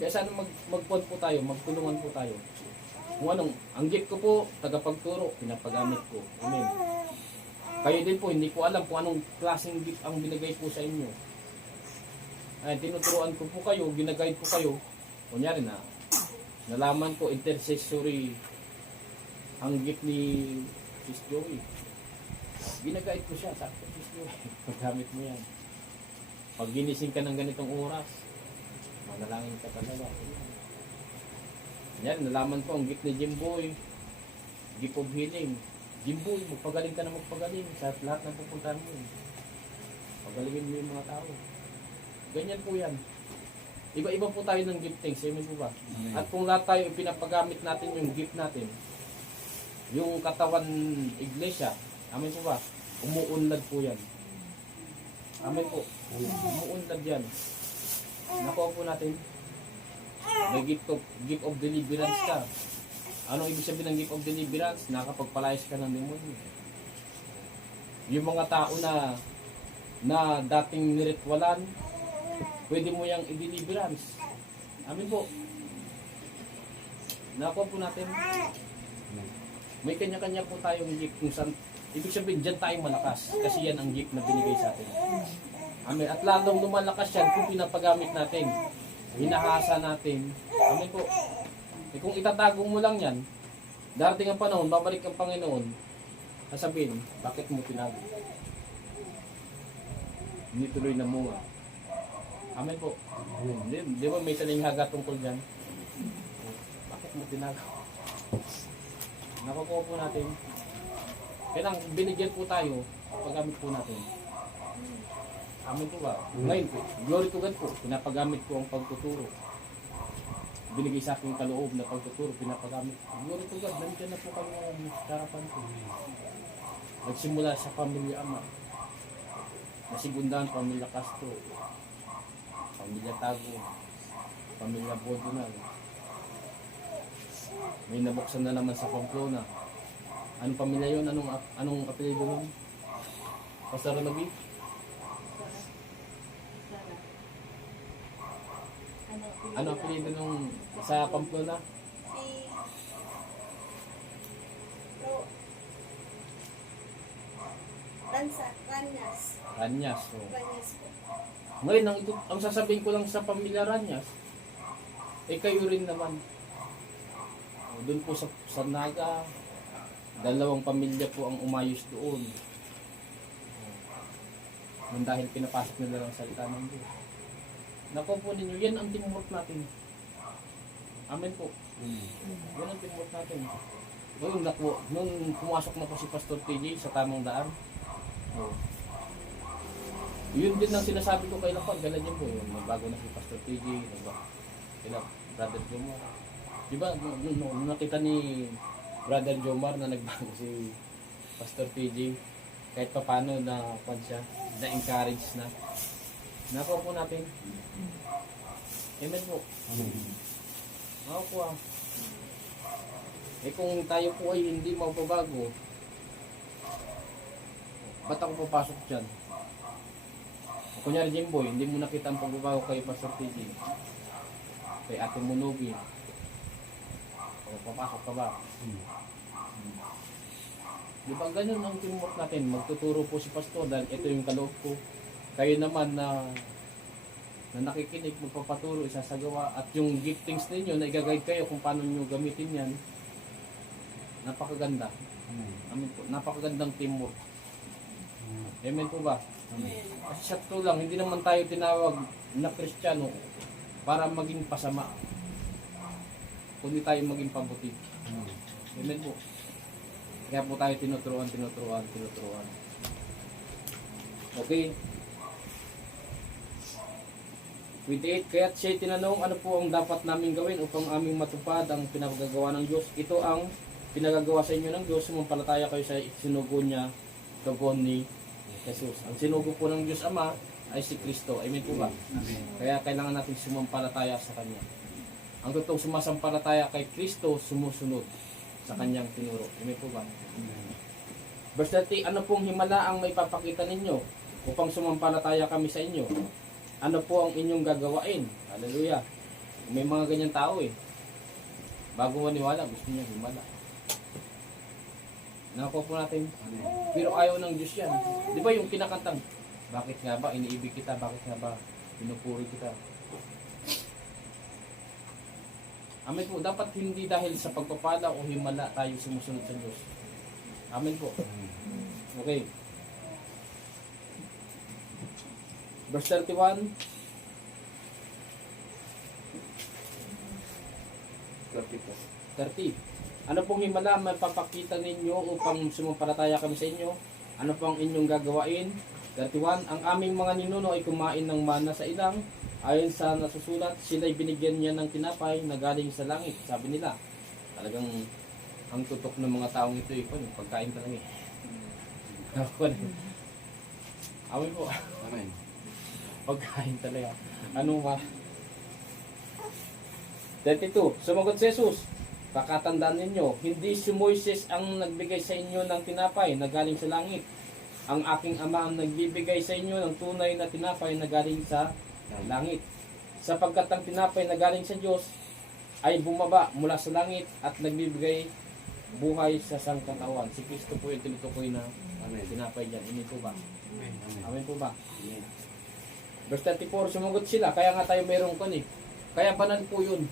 Kaya sana magpuan po tayo, magtulungan po tayo. Kung anong, ang gift ko po, tagapagturo, pinapagamit ko. Amen. Kayo din po, hindi ko alam kung anong klaseng gift ang binigay po sa inyo. Ay, tinuturuan ko po kayo, ginaguide ko kayo. Kunyari na, nalaman ko intercessory ang gift ni Sis Joey. Ginaguide ko siya, sabi ko, Sis Joey, paggamit mo yan. Pag ginising ka ng ganitong oras, manalangin ka talaga. Yan, nalaman ko ang gift ni Jimboy, gift of healing. Jimboy, magpagaling ka na magpagaling sa lahat ng pupuntahan mo. Pagalingin mo yung mga tao. Ganyan po yan. Iba-iba po tayo ng giftings, amen po ba? At kung lahat tayo pinapagamit natin yung gift natin, yung katawan iglesia, amen po ba? Umuunlad po yan. Amen po. Umuunlad yan. Nakuha po natin. May gift of deliverance ka. Anong ibig sabihin ng gift of deliverance? Nakapagpalayas ka ng demonyo. Yung mga tao na dating niritwalan, pwede mo yung i-deliverance. Amin po. Nakuha po natin. May kanya-kanya po tayong gift kung saan. Ibig sabihin, dyan tayong malakas. Kasi yan ang gift na binigay sa atin. Amen. At lalong lumalakas yan kung pinapagamit natin. Hinahasa natin. Amen po. Eh kung itatago mo lang yan, darating ang panahon, babalik ang Panginoon, sasabihin, bakit mo tinago? Hindi tuloy na munga. Amen po. Di ba may talinghaga tungkol dyan? Bakit mo tinago? Nakukuha po natin. Kaya lang, binigyan po tayo, paggamit po natin. Amen po ba? Ngayon po, glory to God po, pinapagamit ko ang pagtuturo. Binigay sa aking kaloob na pagtuturo, pinapagamit. Glory to God, nandiyan na po kami ng harapan ko. Nagsimula sa pamilya Ama, nasigundahan pamilya Castro, pamilya Tago, pamilya Bodunal. May nabuksan na naman sa Pamplona. Anong pamilya yun? Anong apelyido nun? Pastor Nabi? Ano ang apelido nung sa Pamplona? Ranyas. Ranyas. So. Ranyas po. Ngayon, ang sasabihin ko lang sa pamilya Ranyas, kayo rin naman. Doon po sa Naga, 2 pamilya po ang umayos doon. Nang dahil pinapasok nila ang salita ng Diyos. Naku po ninyo, yan ang teamwork natin. Amen po. Yan ang teamwork natin. Nung pumasok na po si Pastor TJ sa tamang daan, yun din ang sinasabi ko kay Lapag, gala niyo po, bago na si Pastor TJ, kila Brother Jomar. Diba, nung nakita ni Brother Jomar na nagbago si Pastor TJ, kahit pa paano na na-encourage na. Nakuha po natin. Amen po. Ako po kung tayo po ay hindi mababago, ba't ako papasok dyan? Kunyari Jimboy, hindi mo nakita ang pagbabago kay Pastor TJ, kay Ate Munubi, o papasok ka ba? Di ba ganun ang teamwork natin? Magtuturo po si Pastor dahil ito yung kaloob ko. Kayo naman na nakikinig, magpapaturo, isasagawa, at yung giftings ninyo na i-guide kayo kung paano nyo gamitin yan, napakaganda. Amen po. Napakagandang teamwork. Amen po ba? Kasi sa totoo lang, hindi naman tayo tinawag na Kristiyano para maging pasama, kundi tayo maging pabuti. Amen po. Kaya po tayo tinuturuan. Okay. 28, kaya't siya tinanong ano po ang dapat namin gawin upang aming matupad ang pinagagawa ng Diyos. Ito ang pinagagawa sa inyo ng Diyos, sumampalataya kayo sa sinugo niya, dugon ni Jesus. Ang sinugo po ng Diyos Ama ay si Kristo. Amen po ba? Amen. Kaya kailangan natin sumampalataya sa Kanya. Ang totoong sumasampalataya kay Kristo, sumusunod sa Kanyang tinuro. Amen po ba? Verse 30, ano pong himala ang may papakita ninyo upang sumampalataya kami sa inyo? Ano po ang inyong gagawain? Hallelujah. May mga ganyan tao bago maniwala, gusto niya himala. Nakuha po natin. Pero ayaw ng Diyos yan. Di ba yung kinakantang, bakit nga ba iniibig kita? Bakit nga ba pinupuri kita? Amen po. Dapat hindi dahil sa pagpapala o himala tayo sumusunod sa Diyos. Amen po. Okay. Verse 31. 30. Ano pong himala mapapakita ninyo upang sumampalataya kami sa inyo? Ano pong inyong gagawain? 31. Ang aming mga ninuno ay kumain ng mana sa ilang. Ayon sa nasusulat, sila'y binigyan niya ng tinapay na galing sa langit. Sabi nila, talagang ang tutok ng mga taong ito pagkain talaga Amin po. Amen. Pagkain talaga. Ano ba? 32. Sumagot si Jesus, pakatandaan ninyo, hindi si Moises ang nagbigay sa inyo ng tinapay na galing sa langit. Ang aking Ama ang nagbibigay sa inyo ng tunay na tinapay na galing sa langit. Sapagkat ang tinapay na galing sa Diyos ay bumaba mula sa langit at nagbibigay buhay sa sangkatawan. Si Kristo po yung tinutukoy na tinapay dyan. Amen po ba? Amen po ba? Amen. Verse 34, sumagot sila, kaya nga tayo mayroong kaya banal po yun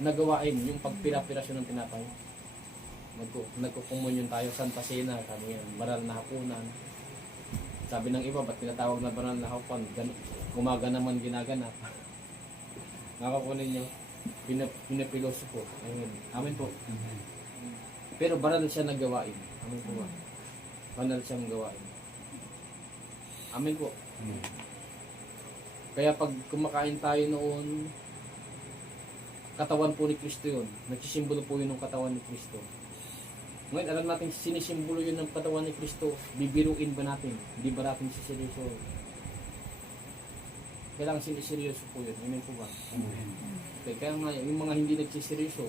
nagawain, yung pagpira-pirasyon ng tinapay. Nagkukumunyon tayo, Santa Cena, kami yan, banal na hapunan. Sabi ng iba, ba't tinatawag na banal na hapunan? Umaga naman ginaganap. Nakakunin nyo, pinapiloso po. Amen po. Pero banal siya nagawain. Amen po ba? Banal siyang gawain. Amen po. Kaya pag kumakain tayo noon, katawan po ni Kristo yun. Nagsisimbolo po yun ng katawan ni Kristo. Ngayon, alam natin sinisimbolo yun ng katawan ni Kristo. Bibiruin ba natin? Hindi ba natin siseryoso? Kailangan siniseryoso po yun. Amen po ba? Okay, kaya nga, yung mga hindi nagsiseryoso,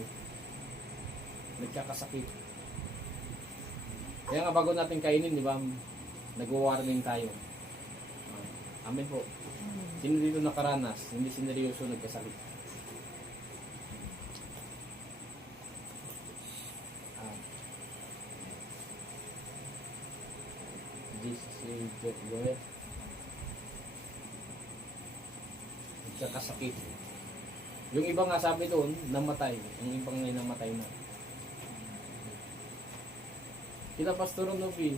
nagkakasakit. Kaya nga bago natin kainin, di ba? nag-warning tayo. Amen po. Sino dito nakaranas, hindi sineryoso nagkasakit? Jesus is Joel. Nagkakasakit. Yung iba nga sabi doon, namatay. Yung ibang ngay namatay na. Kila Pastor Novi,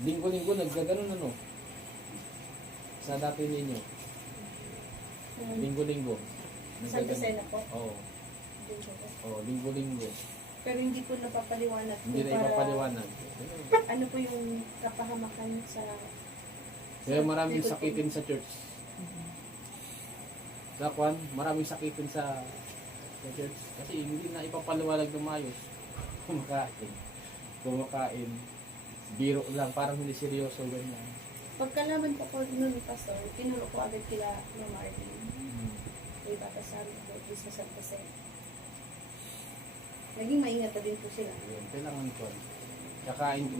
linggo-linggo naggaganon ano. Sa dati ninyo. Linggo-linggo. Santa Sena po. Oo. Dito po. Oo, linggo-linggo. Pero hindi po napapaliwanag Hindi na ipapaliwanag. ano po yung kapahamakan sa Kaya maraming sakitin sa church. Sa kwan, maraming sakitin sa church. Kasi hindi na ipapaliwanag ng maayos. Kumakain. Biro lang, parang hindi seryoso ganyan. pagkalaman po ko nun pastor, tinuro ko agad kila Mama Arlene. May batasabi po sa Santa Sena. Naging maingat na din po sila. Ayun, kailangan ko. Kakain,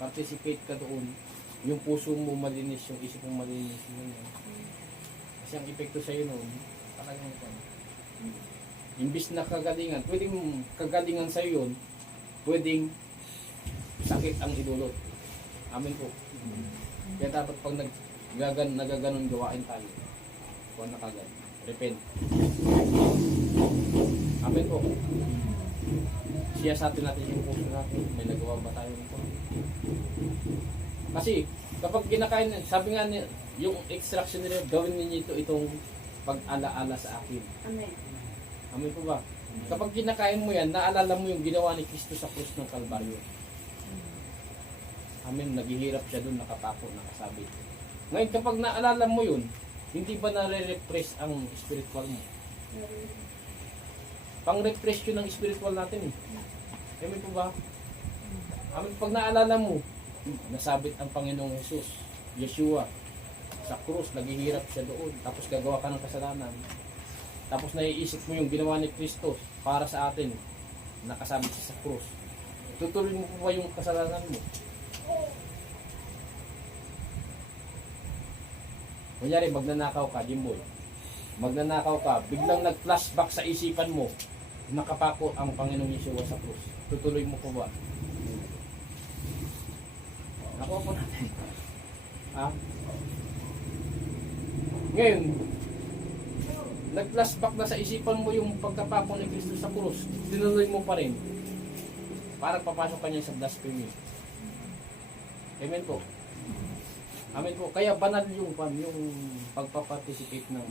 participate ka doon. Yung puso mo malinis, yung isip mo malinis. Yun. Kasi ang epekto sa'yo noon, talagang ko. Imbis na kagalingan, pwedeng kagalingan sa'yo yun, pwedeng sakit ang idulot. Amen po. Kaya dapat pag nagaganon gawain tayo, kung nakagad, repent. Amen po. Siya sa atin natin yung puso natin, may nagawa ba tayo nito? Kasi kapag kinakain, sabi nga niya, yung extraction nila, gawin ninyo itong pag-alaala sa akin. Amen. Amen po ba? Kapag kinakain mo yan, naalala mo yung ginawa ni Kristo sa krus ng Kalbaryo. Amen, naghihirap siya doon, nakapako, nakasabit. Ngayon, kapag naalala mo yun, hindi ba nare-repress ang spiritual mo? Pang-repress yun ang spiritual natin eh. Amen po ba? Amen, pag naalala mo, nasabit ang Panginoong Jesus, Yeshua, sa krus, naghihirap siya doon, tapos gagawa ka ng kasalanan. Tapos naiisip mo yung ginawa ni Kristo para sa atin, nakasabit siya sa krus. Tutuloy mo po ba yung kasalanan mo? Kunyari, magnanakaw ka, Jimboy. Magnanakaw ka, biglang nag-flashback sa isipan mo, nakapako ang Panginoong Yeshua sa krus. Tutuloy mo po ba? Nakuha po natin. Ha? Ngayon, nag-flashback na sa isipan mo yung pagkapako ni Kristo sa krus. Tinuloy mo pa rin. Para papasok ka niya sa blasphemy. Amen po. Amen po. Kaya banal yung pagpaparticipate ng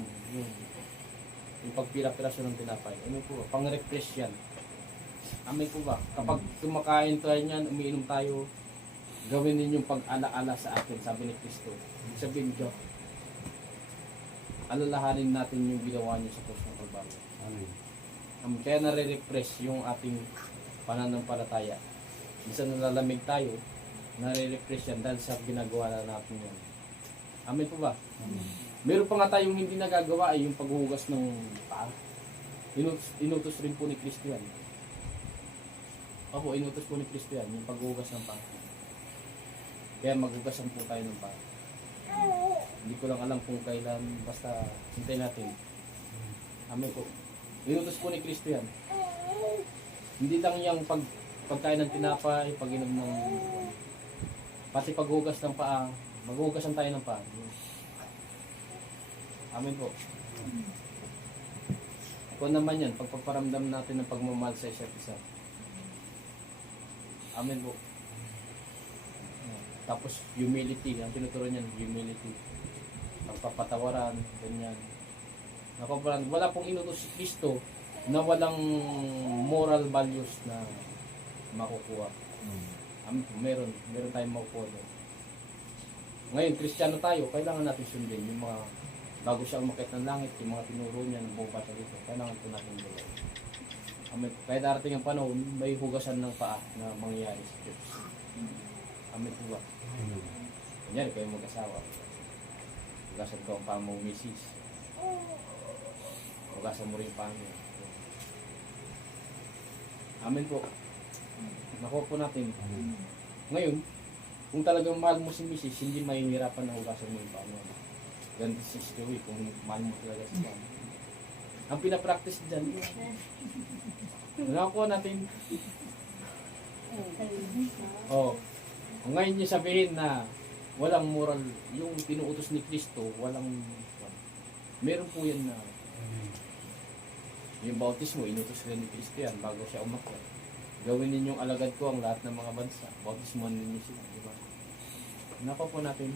yung pagpira-pirasyon ng tinapay. Amen po. Pang-refresh yan. Amen po ba? Kapag kumakain tayo niyan, umiinom tayo, gawin din yung pag-alaala sa akin, sabi ni Kristo. Sabihin ko, alalahanin natin yung ginawa niya sa krus ng Kalbaryo. Amen. Kaya nare-refresh yung ating pananampalataya. Minsan nalalamig tayo, nare-refresh yan dahil sa ginagawa na natin yan. Amen po ba? Amen. Meron pa nga tayong hindi nagagawa ay yung paghuhugas ng paa. Inutos rin po ni Kristo yan. Opo, inutos po ni Kristo yan, yung paghuhugas ng paa. Kaya maghugasan po tayo ng paa. Hindi ko lang alam kung kailan, basta hintayin natin. Amen po. Inutos po ni Kristo yan. Hindi lang yung pagkain ng tinapay, pag-inom ng pati paghugas ng paa, maghugasan tayo ng paa. Amen po. Kung naman yan, pagpaparamdam natin ng pagmamahal sa isa't isa. Amen po. Tapos humility, ang tinuturo niyan, humility. Pagpapatawaran, ganyan. Wala pong inutos si Kristo na walang moral values na makukuha. Meron tayong makukuha doon. Ngayon, Kristiyano tayo, kailangan natin sundin yung mga, bago siya umakit ng langit, yung mga tinuro niya ng bumabasa dito, kailangan po natin gawin. Amen. Kaya darating ang panahon, may hugasan ng paa na mangyayari sa church. Amen po ba? Kunyari, kayo mag-asawa. Hugasan ko ang paa mo, misis. Hugasan mo rin yung paa mo. Amen po. Nakuha po natin. Ngayon, Kung talagang mahal mo si Mrs., hindi mahihirapan na hugasan mo yung paa mo. Ganito si Joey, kung mahal mo talaga si Mama. Ang pinapractice dyan, nakakuha natin. Oh, ngayon niyo sabihin na walang moral, yung tinuutos ni Kristo, walang, meron po yan na, yung bautismo, inutos rin ni Kristo yan bago siya umakyat. Gawin ninyong alagad ko ang lahat ng mga bansa, bautismoan ninyo sila, di ba? Nako po natin,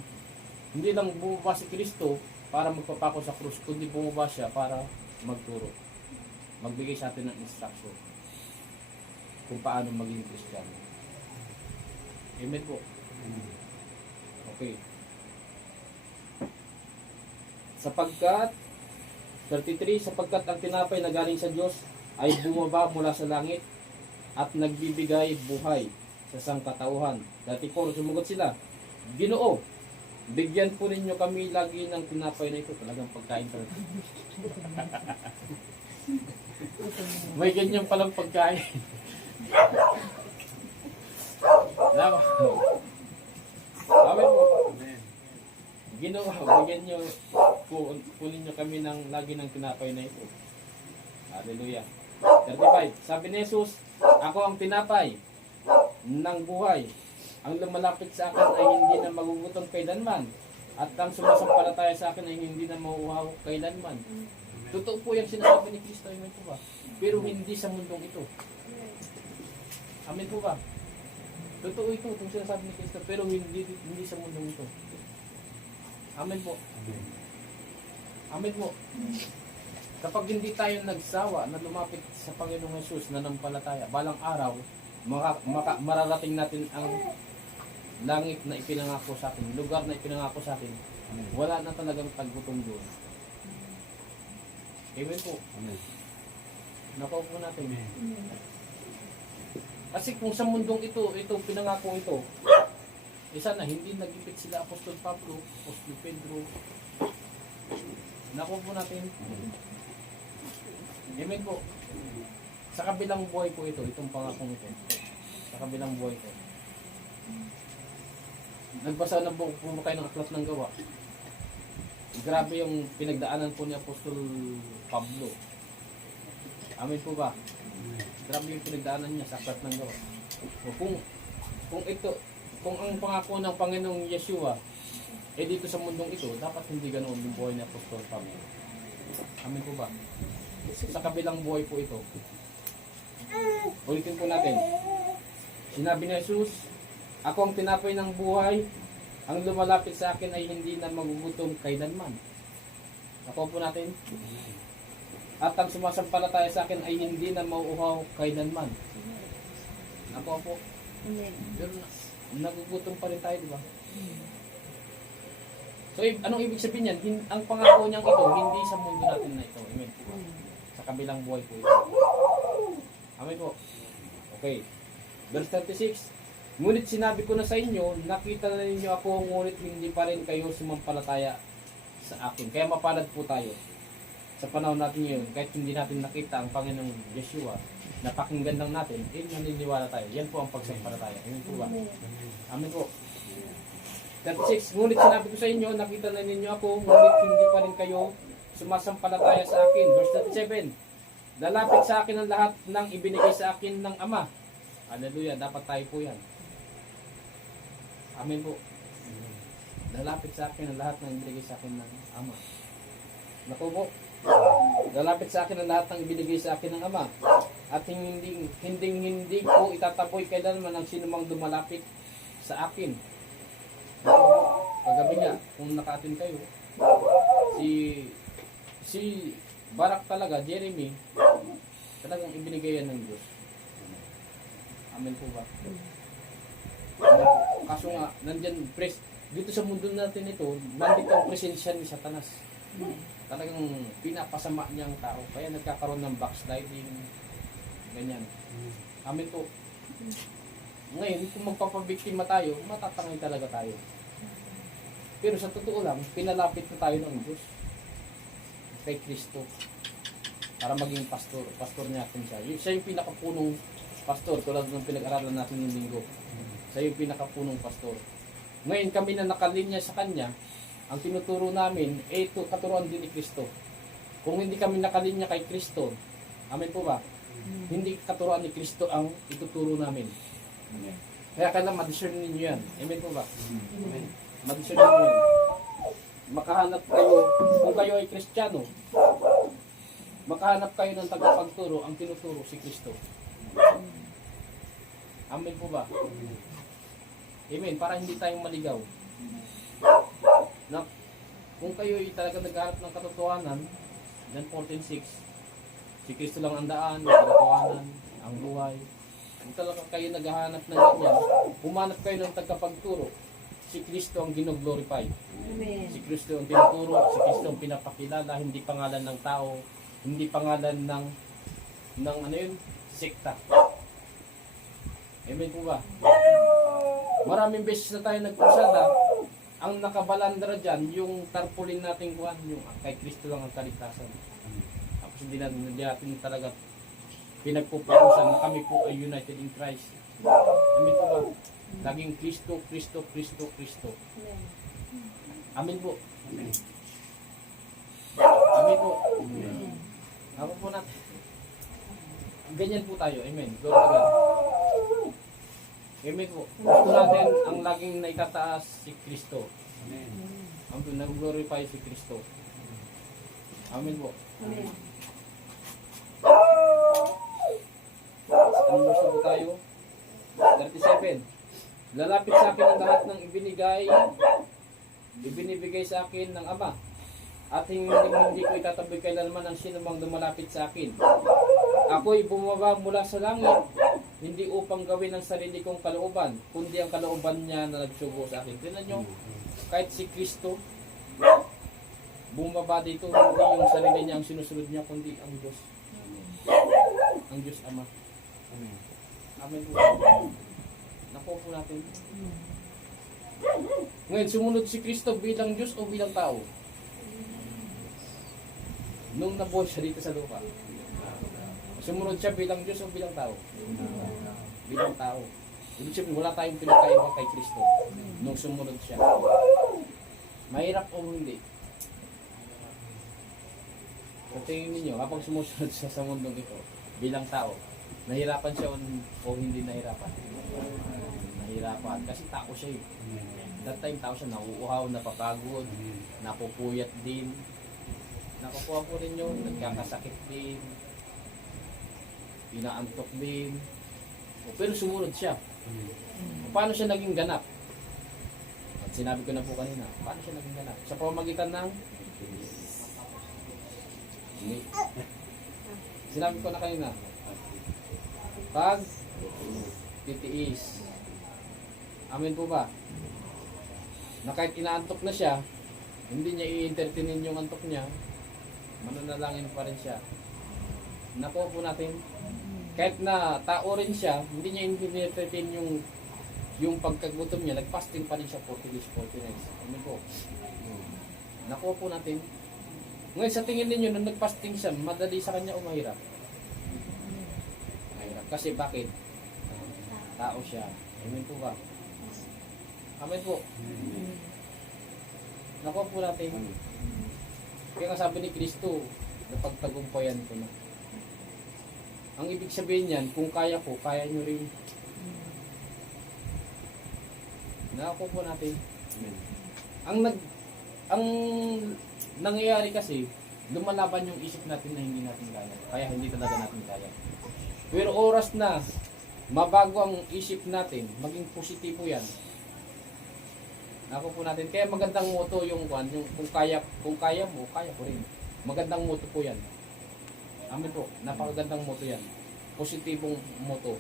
hindi lang bumaba si Kristo para magpapako sa krus, kundi bumaba siya para magturo, magbigay sa atin ng instruction kung paano maging Kristiyano. Amen po. Okay. Sapagkat 33, sapagkat ang tinapay na galing sa Diyos ay bumaba mula sa langit at nagbibigay buhay sa sangkatauhan. 34, sumagot sila, Ginoo, bigyan po ninyo kami lagi ng tinapay na ito. Talagang pagkain talaga. May ganyan palang pagkain. Alam mo? Amen po. Ginoo, bigyan nyo, kunin nyo kami ng lagi ng tinapay na ito. Hallelujah. 35. Sabi ni Jesus, ako ang tinapay ng buhay. Ang lumalapit sa akin ay hindi na magugutom kailanman. At ang sumasampalataya sa akin ay hindi na mauuhaw kailanman. Totoo po yung sinasabi ni Kristo. Amen po ba? Pero hindi sa mundong ito. Amen po ba? Totoo ito, itong sinasabi ni Kristo. Pero hindi sa mundong ito. Amen po. Amen po. Kapag hindi tayo nagsawa na lumapit sa Panginoong Jesus na nampalataya, balang araw, mararating natin ang langit na ipinangako sa atin, lugar na ipinangako sa atin. Wala na talagang taggutom doon. Amen po. Amen. Nakuha po natin. Kasi kung sa mundong ito pinangako ito, sana hindi nagipit sila Apostol Pablo, Apostol Pedro. Nakuha po natin. Amen po. Sa kabilang buhay po ito, itong pangakong ito. Sa kabilang buhay ko. Nagbasa na po kayo ng Aklat ng Gawa. Grabe yung pinagdaanan po ni Apostol Pablo. Amen po ba? Grabe yung pinagdaanan niya sa Aklat ng Gawa. So, kung ang pangako ng Panginoong Yeshua dito sa mundong ito, dapat hindi ganoon yung buhay ni Apostol Pablo. Amen po ba? Sa kabilang buhay po ito. Ulitin po natin. Sinabi ni Jesus, ako ang tinapay ng buhay, ang lumalapit sa akin ay hindi na magugutom kailanman. Nakuha po natin. At ang sumasampalataya sa akin ay hindi na mauuhaw kailanman. Nakuha po. Pero nagugutom pa rin tayo, di ba? So, anong ibig sabihin yan? Ang pangako niyang ito, hindi sa mundo natin na ito. Amen. Sa kabilang buhay po ito. Amen po. Okay. Verse 36. Ngunit sinabi ko na sa inyo, nakita na ninyo ako, ngunit hindi pa rin kayo sumampalataya sa akin. Kaya mapalad po tayo sa panahon natin ngayon, kahit hindi natin nakita ang Panginoong Yeshua, napakinggan lang natin, naniniwala tayo. Yan po ang pagsampalataya. Amen po ba? Amen po. 36. Ngunit sinabi ko sa inyo, nakita na ninyo ako, ngunit hindi pa rin kayo sumasampalataya sa akin. Verse 37. Lalapit sa akin ang lahat ng ibinigay sa akin ng Ama. Hallelujah. Dapat tayo po yan. Amen po. Lalapit sa akin ang lahat ng ibinigay sa akin ng Ama. Naku po. Lalapit sa akin ang lahat ng ibinigay sa akin ng Ama. At hindi po itataboy kailanman ang sinumang dumalapit sa akin. Kagabi nga, kung naka-attend kayo, si Barak talaga, Jeremy, talagang ibinigay yan ng Diyos. Amen po ba? Amen po. Kaso nga, nandyan, dito sa mundo natin ito, nandito ang presensya ni Satanas. Talagang pinapasama niya ang tao. Kaya nagkakaroon ng backsliding, ganyan. Amen po. Ngayon, kung magpapabiktima tayo, matatangay talaga tayo. Pero sa totoo lang, pinalapit na tayo ng Diyos kay Kristo para maging pastor. Pastor natin siya. Siya yung pinakapunong pastor tulad ng pinag-aralan natin ng linggo. Siya yung pinakapunong pastor. Ngayon kami na nakalinya sa Kanya, ang tinuturo namin, ito katuruan din ni Kristo. Kung hindi kami nakalinya kay Kristo, amen po ba? Hindi katuruan ni Kristo ang ituturo namin. Kaya kailangan ma-discern ninyo yan. Amen po ba? Amen. Ma-discern ninyo yan. Makahanap kayo, kung kayo ay Kristiyano, makahanap kayo ng tagapagturo, ang tinuturo si Kristo. Amen po ba? Amen. Para hindi tayong maligaw. Na, kung kayo ay talaga naghahanap ng katotohanan, John 14:6, si Kristo lang ang daan, ang katotohanan, ang buhay. Kung talaga kayo naghahanap ng ganyan, humanap kayo ng tagapagturo. Si Kristo ang gino-glorify. Si Kristo ang tinuturo, si Kristo ang pinapakilala, hindi pangalan ng tao, hindi pangalan ng ano yun, sekta. Amen po ba? Maraming beses na tayo nagpusada, ang nakabalandra dyan, yung tarpaulin nating buwan, yung kay Kristo lang ang kaligtasan. Tapos hindi natin talaga pinagpupurusan na kami po ay united in Christ. Amen po ba? Laging Kristo, Kristo, Kristo, Kristo. Amen po. Amen po. Ako po natin. Ganyan po tayo. Amen. Glory to God. Amen po. Gusto natin ang laging naitataas si Kristo. Amen. Ang nag-glorify si Kristo. Amen po. Amen. Ang gusto po tayo? 37. Lalapit sa akin ang lahat ng ibinibigay sa akin ng Ama. At hindi ko itataboy kailanman ang sinumang lumalapit sa akin. Ako'y bumaba mula sa langit, hindi upang gawin ang sarili kong kalooban, kundi ang kalooban niya na nagsugo sa akin. Tingnan nyo, kahit si Kristo, bumaba dito, hindi yung sarili niya ang sinusunod niya, kundi ang Diyos. Ang Diyos Ama. Amen. Amen po. Nakuha po natin. Ngayon, sumunod si Kristo bilang Diyos o bilang tao? Nung nabuhay siya dito sa lupa. Sumunod siya bilang Diyos o bilang tao? Bilang tao. Ibig sabihin, wala tayong pinakaiba kay Kristo nung sumunod siya. Mahirap o hindi? Sa tingin ninyo, habang sumusunod siya sa mundong ito, bilang tao, nahirapan siya o hindi nahirapan? Nahirapan. Kasi tao siya eh. That time tao siya, nauuhaw, napapagod, napupuyat din. Nakukuha po rin yun, nagkakasakit din, inaantok din. Pero sumunod siya. Paano siya naging ganap? At sinabi ko na po kanina, paano siya naging ganap? Sa pamamagitan ng sinabi ko na kanina, pag titiis. Amen po ba? Na kahit inaantok na siya, hindi niya i-entertainin yung antok niya, mananalangin pa rin siya. Nakuha po natin, kahit na tao rin siya, hindi niya i-entertain yung pagkagutom niya, nag-fasting pa rin siya 40 days, 40 nights. Amen po. Nakuha po natin. Ngayon sa tingin ninyo, nung nag-fasting siya, madali sa kanya o mahirap? Mahirap. Kasi bakit? Tao siya. Amen po ba? Amen po. Nakuha po natin. Kaya nga sabi ni Kristo, napagtagumpayan ko na. Ang ibig sabihin niyan, kung kaya ko, kaya nyo rin. Nakuha po natin. Ang nangyayari kasi, lumalaban yung isip natin na hindi natin kaya. Kaya hindi talaga natin kaya. Pero oras na mabago ang isip natin, maging positibo yan. Nakuha po natin. Kaya magandang motto yung kung kaya mo, kaya ko rin. Magandang motto po yan. Amin po, napakagandang motto yan. Positibong motto.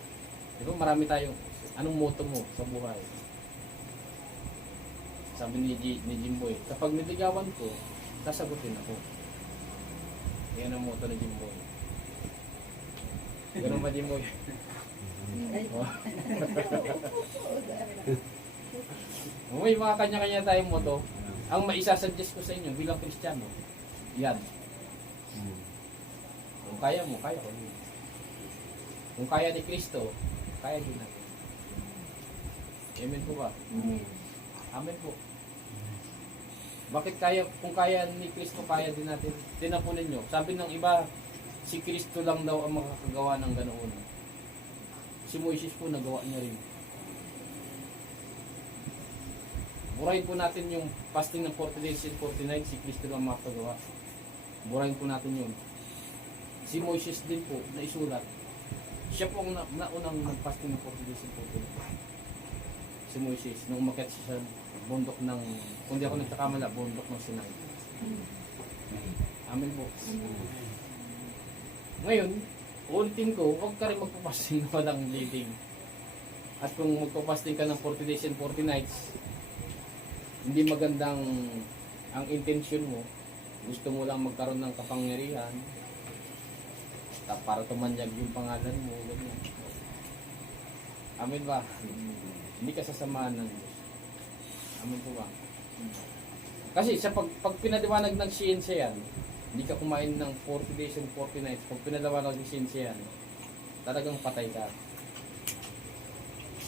Diba marami tayong, anong motto mo sa buhay? Sabi ni Jimboy, kapag niligawan ko, sasagutin ako. Yan ang motto ni Jimboy. Ganun ba Jimboy? May mga kanya-kanya tayong motto. Ang maisasuggest ko sa inyo bilang Kristiyano, yan. Kung kaya mo, kaya ko. Kung kaya ni Kristo, kaya din natin. Amen po ba? Amen po. Bakit kaya, kung kaya ni Kristo, kaya din natin. Tinapunin nyo. Sabi ng iba, si Kristo lang daw ang makakagawa ng ganoon. Si Moises po, nagawa niya rin. Burahin po natin yung fasting ng 40 days and 40 nights, si Kristo lang makakagawa. Burahin po natin yun. Si Moises din po, naisulat. Siya po ang naunang nag-fasting ng 40 days and 40 nights. Si Moises, nung umakyat siya sa bundok ng, kung di ako nagkakamala, bundok ng Sinai. Amen po. Ngayon, ulitin ko, huwag ka rin magpapasting na walang leading. At kung magpapasting ka ng 40 days and 40 nights, hindi magandang ang intention mo, gusto mo lang magkaroon ng kapangyarihan, para tumanyag yung pangalan mo, ganyan. Amen ba? Hindi ka sasamahan ng Diyos. Amen po ba? Kasi sa pag pinaliwanag ng siyensya yan, hindi ka kumain ng 40 days and 40 nights, pag pinaliwanag ng siyensya yan, talagang patay ka.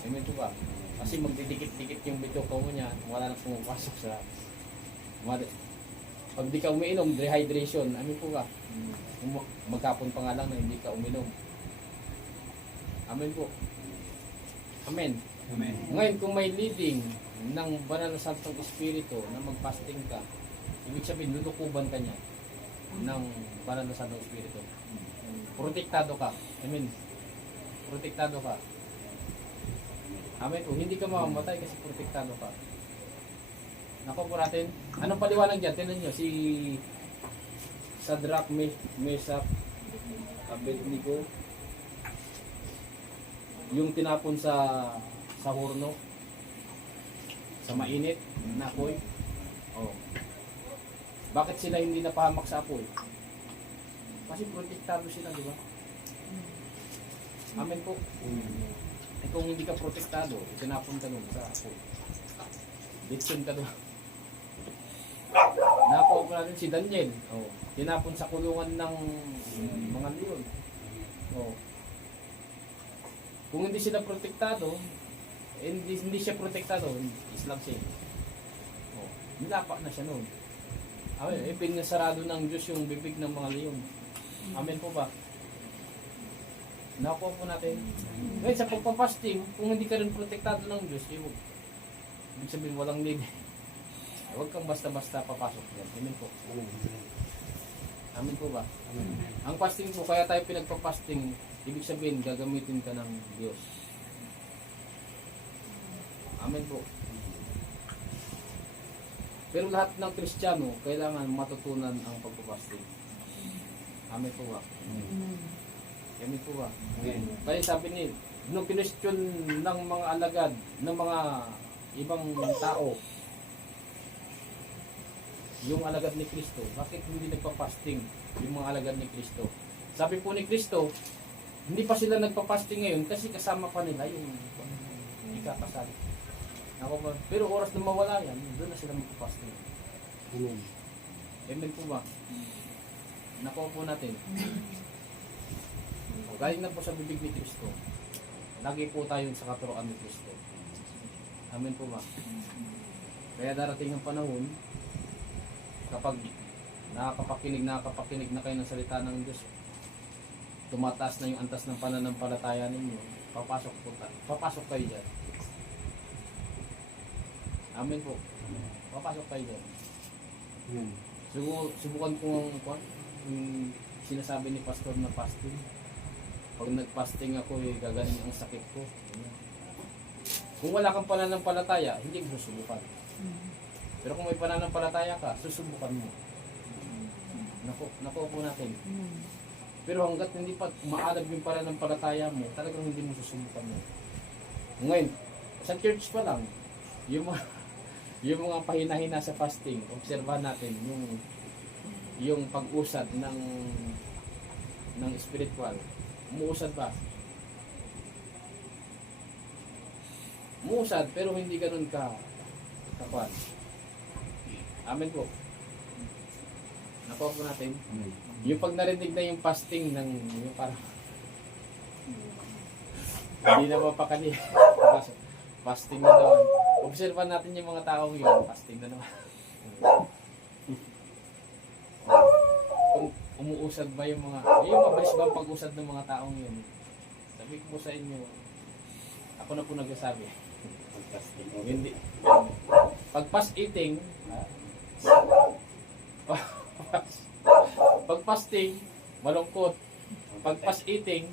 Amen po ba? Kasi magdidikit-dikit yung bituka mo niya, wala na pumapasok sa... Pag di ka umiinom, dehydration, amen po ba? Magkapon pa nga lang na hindi ka uminom. Amen po. Amen. Amen. Ngayon, kung may leading ng banal na Santong Espiritu na mag-fasting ka, ibig sabihin, lulukuban ka niya ng banal na Santong Espiritu. Protektado ka. Amen. Protektado ka. Amen po. Hindi ka mamamatay kasi protektado ka. Naku po natin. Anong paliwanag dyan? Tinan nyo. Si Shadrach, Meshach, Abednego, yung tinapon sa horno, sa mainit na apoy. Oh. Bakit sila hindi napahamak sa apoy? Kasi protektado sila, di ba? Amen po. Eh kung hindi ka protektado, tinapon ka doon sa apoy. Bitsun ka doon. Nakuha po natin si Daniel. Oh. Tinapon sa kulungan ng mga leon. Oh. Kung hindi sila protektado, hindi siya protektado, Islam siya. Oh, nilapa na siya noon. Amen. Pinasarado ng Diyos yung bibig ng mga leon. Amen po ba? Nakuha po natin. Ngayon sa pagpapasting, kung hindi ka rin protektado ng Diyos, ibig sabihin walang lead. Huwag kang basta-basta papasok yan. Amen po. Amen po ba? Ang fasting po, kaya tayo pinagpapasting, ibig sabihin, gagamitin ka ng Diyos. Amen po. Pero lahat ng Kristiyano, kailangan matutunan ang pagpapasting. Amen po ba? Amen po ba? Kaya sabi ni, nung kinestyon ng mga alagad, ng mga ibang tao, yung alagad ni Kristo, bakit hindi nagpapasting yung mga alagad ni Kristo? Sabi po ni Kristo, hindi pa sila nagpapasting ngayon kasi kasama pa nila yung ikakasal. Pero oras na mawala yan, doon na sila magpapasting. Amen. Amen po ba? Nakuha po natin. Galing na po sa bibig ni Kristo. Lagi po tayo sa katuroan ni Kristo. Amen po ba? Kaya darating ang panahon, kapag nakakapakinig na kayo ng salita ng Diyos, tumataas na yung antas ng pananampalataya ninyo, papasok kayo dyan. Amen po. Papasok kayo dyan. Subukan ko yung sinasabi ni Pastor na fasting. Pag nag-fasting ako, gagaling ang sakit ko. Kung wala kang pananampalataya, hindi mo susubukan. Pero kung may pananampalataya ka, susubukan mo. Nakuha po natin. Pero hanggat hindi pa maalab yung pananampalataya mo, talagang hindi mo susubukan mo. Ngayon, sa church pa lang, yung mga pahina-hina sa fasting, obserbahan natin yung pag-usad ng spiritual. Umuusad ba? Umuusad pero hindi ganun kapan. Amen po. Nakuha po natin. Yung pag narinig na yung fasting ng yung parang hindi na mapakali. Fasting na naman. Observan natin yung mga taong yun. Fasting na naman. Kung umuusad ba yung mga, yung mabilis ba ang pag-usad ng mga taong yun? Sabi ko po sa inyo, ako na po nagsasabi. Hindi. Pag fast eating, pag fasting, malungkot. Pag fast eating,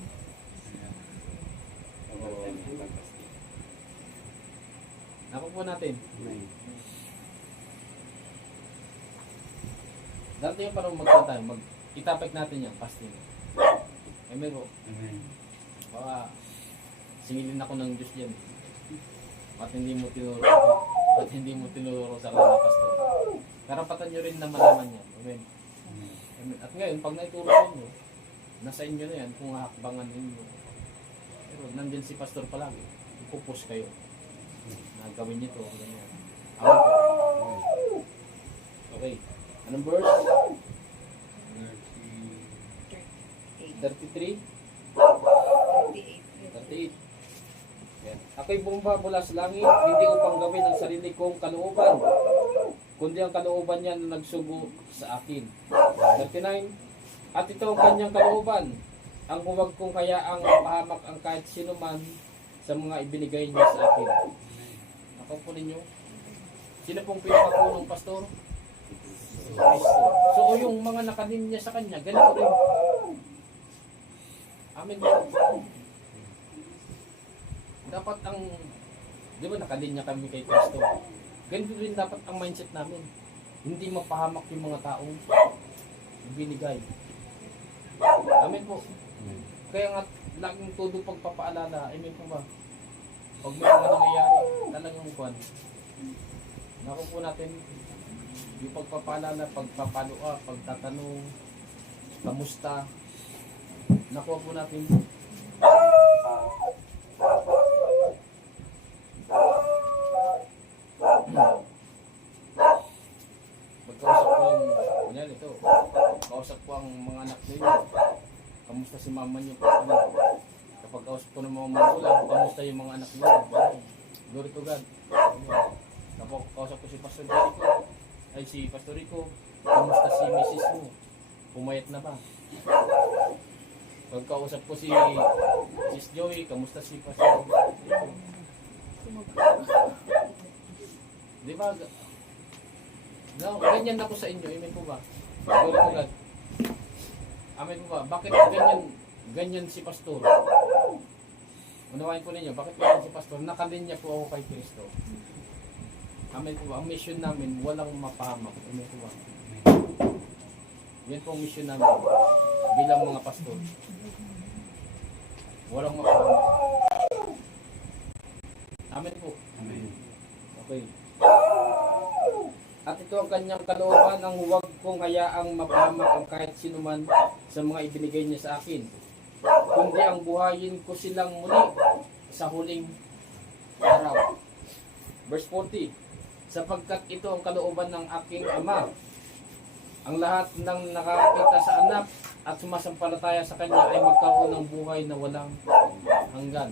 ako po natin. Dati yung parang magkanta, itapik natin yan, fasting. Amen po. Baka singilin ako ng Diyos yan. Ba't hindi mo tinuro? Ba't hindi mo tinuro sa mga pastor? Karapatan nyo rin na malaman yan. Amen. Amen. At ngayon, pag naituro sa inyo, nasa inyo na yan kung hakbangan ninyo. Pero nandyan si pastor palagi. Ipupush kayo. Na gawin nyo ito. Ganyan. Amen po. Okay. Anong verse? 33? 38. Yan. Ako'y bumaba mula sa langit, hindi upang gawin ang sarili kong kalooban, kundi ang kalooban niya na nagsugo sa akin. 39. At ito ang kanyang kalooban, ang huwag kong kayaang mapahamak ang kahit sino man sa mga ibinigay niya sa akin. Ako po ninyo, sino pong pinakapunong pastor? Kristo. So yung mga nakanin niya sa kanya, ganito rin. Amen. Dapat ang, di ba nakalinya kami kay Kristo? Ganito rin dapat ang mindset namin. Hindi mapahamak yung mga taong binigay. Amen po. Kaya nga, laging todo pagpapaalala. Amen po ba? Pag may mga nangyayari, talagang kwan. Naku po natin, yung pagpapaalala, pagpapalua, pagtatanong, kamusta, nakuha po natin. Magkausap po yung, kunyan ito, kausap po ang mga anak ninyo. Kamusta si mama niyo? Kapag kausap po ng mga magulang, kamusta yung mga anak niyo? Glory to God. Kapag kausap ko si Pastor Jericho, ay si Pastor Rico, kamusta si Mrs. mo? Pumayat na ba? Pagkausap ko si Sis Joey, kamusta si Pastor Rico? Di ba? No, ganyan ako sa inyo. Amen po ba? Glory to God. Amen po ba? Bakit ganyan si Pastor? Unawain po ninyo, bakit ganyan si Pastor? Nakalinya po ako kay Kristo. Amen po ba? Ang mission namin, walang mapahamak. Amen po ba? Yan po ang mission namin bilang mga pastor. Walang mapahamak. Amen po. Amen. Okay. At ito ang kanyang kalooban, ang huwag kong hayaang mapahamak ang kahit sino man sa mga ibinigay niya sa akin. Kundi ang buhayin ko silang muli sa huling araw. Verse 40. Sapagkat ito ang kalooban ng aking Ama. Ang lahat ng nakakita sa anak at sumasampalataya sa kanya ay magkaroon ng buhay na walang hanggan.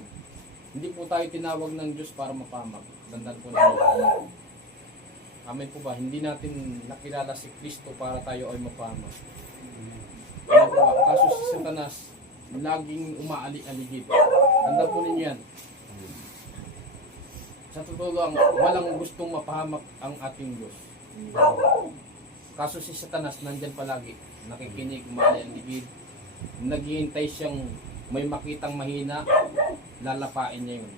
Hindi po tayo tinawag ng Diyos para mapahamak. Tandaan po ninyo. Amen po ba? Hindi natin nakilala si Kristo para tayo ay mapahamak. Amen po ba? Kaso si Satanas laging umaali-aligid. Tandaan po ninyo yan. Sa totoo lang, walang gustong mapahamak ang ating Diyos. Kaso si Satanas nandyan palagi. Nakikinig, umaali-aligid. Naghihintay siyang may makitang mahina, lalapain niya yun.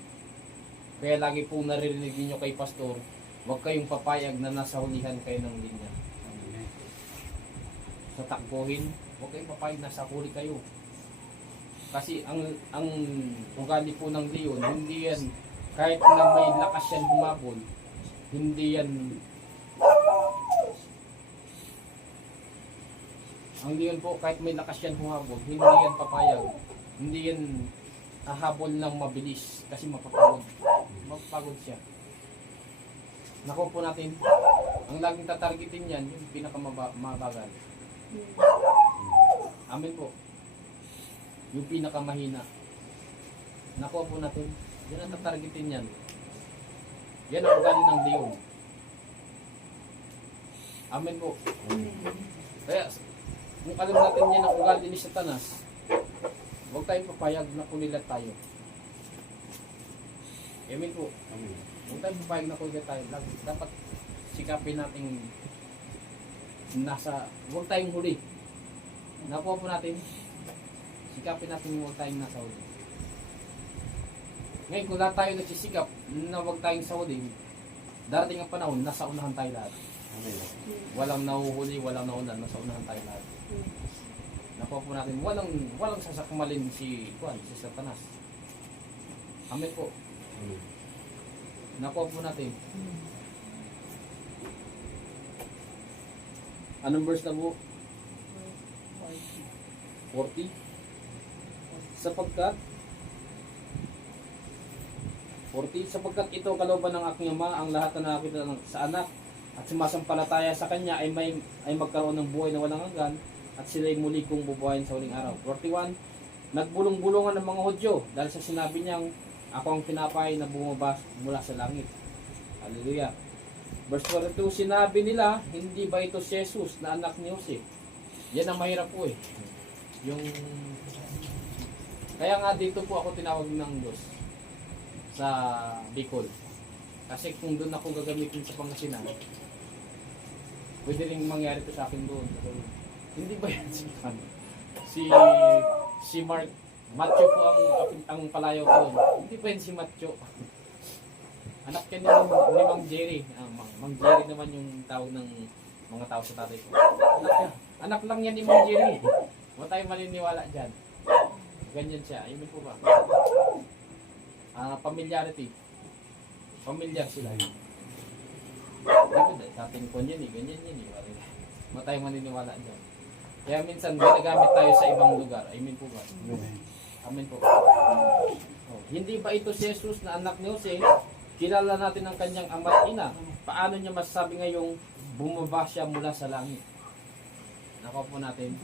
Kaya lagi pong naririnig niyo kay Pastor, huwag kayong papayag na nasa hulihan kayo ng linya. Sa takbuhin, huwag kayong papayag na nasa huli kayo. Kasi ang ugali po ng leon, hindi yan, kahit na may lakas yan humabol, hindi yan, ang leon po, kahit may lakas yan humabol, hindi yan papayag. Hindi yan hahabol ng mabilis kasi mapapagod. Mapapagod siya. Nakuha po natin, ang laging tatargetin yan, yung pinakamabagal. Amen po. Yung pinakamahina. Nakuha po natin, yan ang tatargetin yan. Yan ang ugali ng leon. Amen po. Kaya, kung alam natin yan ang ugali ni Satanas, huwag tayong papayag na kulilat tayo. Amen po. Huwag tayong papayag na kulilat tayo. Dapat sikapin natin huwag tayong huli. Nakuha po natin, sikapin natin huwag tayong nasa huli. Ngayon, kung lahat tayo nagsisikap na huwag tayong sa huli, darating ang panahon, nasa unahan tayo lahat. Walang nahuhuli, walang naunan, nasa unahan tayo lahat. Nakuha po natin, walang sasakmalin si Satanas. Amen po. Nakuha po natin. Anong verse na po? 40. Sapagkat ito kalooban ng aking ama, ang lahat na nakakita sa anak at sumasampalataya sa kanya ay magkaroon ng buhay na walang hanggan, at sila ay muli kong bubuhayin sa huling araw. 41. Nagbulong-bulungan ng mga Hudyo dahil sa sinabi niyang, ako ang tinapay na bumaba mula sa langit. Hallelujah. Verse 42, sinabi nila, hindi ba ito si Jesus na anak ni Jose? Yan ang mahirap po eh. Kaya nga dito po ako tinawag ng Diyos sa Bicol. Kasi kung doon ako gagamitin sa Pangasinan, pwede rin mangyari to sa akin doon. Hindi ba yan si Mark Macho po ang palayo ko doon. Hindi ba yan si Macho? Anak yan ni Mang Jerry. Mang Jerry naman yung tawag ng mga tao sa tatay ko. Anak lang yan ni Mang Jerry. Huwag tayo maniniwala dyan. Ganyan siya. Ayun po ba? Familiarity. Familiar sila. Dating po yan eh. Ganyan yan eh. Huwag tayo maniniwala dyan. Kaya minsan ginagamit tayo sa ibang lugar. Amen po ba? Amen po. Hindi ba ito si Jesus na anak ni Jose? Kilala natin ang kanyang ama at ina. Paano niya masasabi ngayong bumaba siya mula sa langit? Nakuha po natin.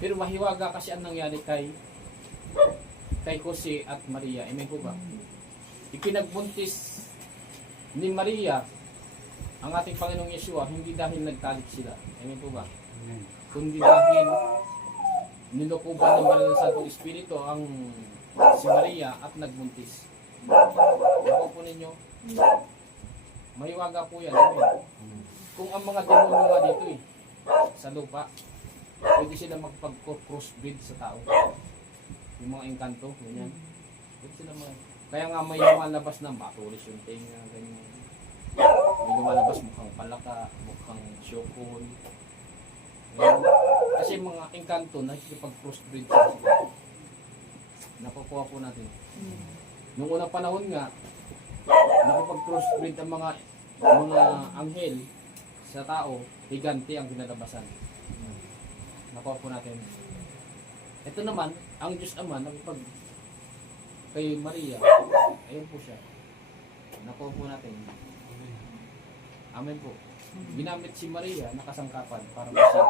Pero mahiwaga kasi ang nangyari kay Jose at Maria. Amen po ba? Ipinagbuntis ni Maria ang ating Panginoong Yeshua hindi dahil nagtalik sila. Amen po ba? Kundi dahil nilokoban ng Banal na Santong Espiritu ang si Maria at nagbuntis. Nakuha po ninyo? Mahiwaga po yan. Amen. Kung ang mga demonyo nga dito sa lupa, pwede sila magpag-crossbreed sa tao. Yung mga engkanto, ganyan. Pwede sila kaya nga may lumalabas na matulis yung tenga, ganyan. May lumalabas mukhang palaka, mukhang syokol. Kasi mga engkanto, nakikipag-crossbreed sila. Nakukuha po natin. Noong unang panahon nga, nakipag-crossbreed ang mga anghel sa tao, higante ang kinalabasan. Nakuha po natin. Ito naman, ang Diyos Ama, nakipag kay Maria, ayun po siya. Nakuha po natin. Amen po. Ginamit si Maria na kasangkapan para masira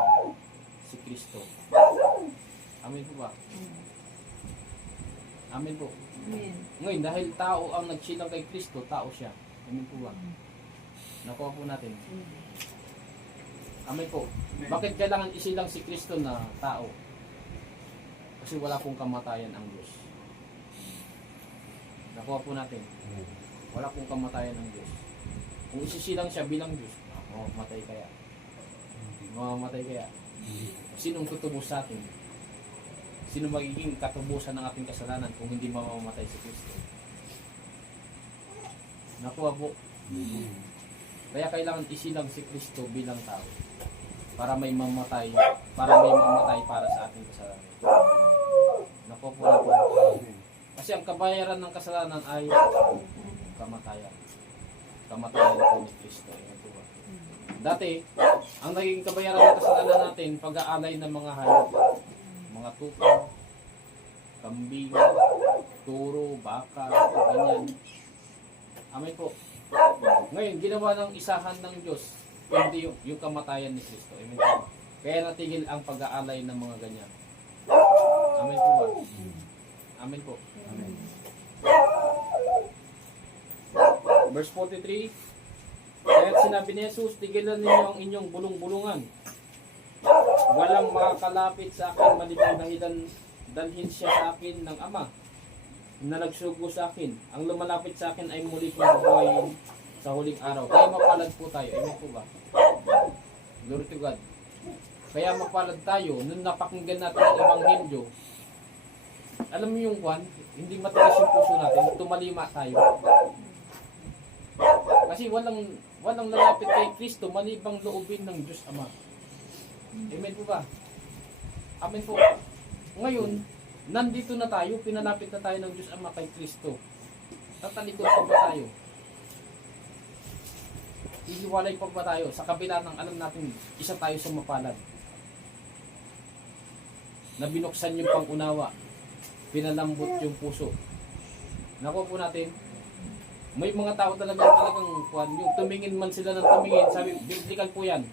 si Kristo. Amen po ba? Amen po. Ngayon, dahil tao ang nagsilang kay Kristo, tao siya. Amen po ba? Nakuha po natin. Amen po. Bakit kailangan isilang si Kristo na tao? Kasi wala pong kamatayan ang Diyos. Nakuha po natin. Wala pong kamatayan ang Diyos. Kung isisilang siya bilang Diyos, mamamatay kaya. Mamamatay kaya. Sinong tutubos sa atin? Sino magiging katubusan ng ating kasalanan kung hindi mamamatay si Kristo? Nakuha po. Kaya kailangan isilang si Kristo bilang tao para may mamatay para sa ating kasalanan. Nakuha po natin. Kasi ang kabayaran ng kasalanan ay kamatayan. Kamatayan po ni Kristo. Dati, ang naging kabayaran ng kasalanan natin, pag-aalay ng mga hayop, mga tupa, kambing, turo, baka, ganyan. Amen po. Ngayon, ginawa ng isahan ng Diyos, hindi yung kamatayan ni Kristo. Amen po. Kaya natigil ang pag-aalay ng mga ganyan. Amen po ba? Amen po. Amen. Verse 43, kaya't sinabi ni Jesus, tigilan ninyo ang inyong bulong-bulungan. Walang makakalapit sa akin maliban na dalhin siya sa akin ng Ama na nagsugo sa akin. Ang lumalapit sa akin ay muli kong bubuhayin sa huling araw. Kaya mapalad po tayo. Amen po ba? Glory to God. Kaya mapalad tayo nung napakinggan natin ang Ebanghelyo. Alam mo yung one, hindi matigas yung puso natin, tumalima tayo. Kasi walang lalapit kay Kristo malibang loobin ng Diyos Ama. Amen po ba? Amen po. Ngayon, nandito na tayo, pinalapit na tayo ng Diyos Ama kay Kristo. Tatalikod pa ba tayo? Ihiwalay pa ba tayo sa kabila ng alam natin isa tayo sa mapalad? Na binuksan yung pangunawa, pinalambot yung puso. Nakuha po natin, may mga tao talagang yung tumingin man sila ng tumingin, sabi, biblical po yan.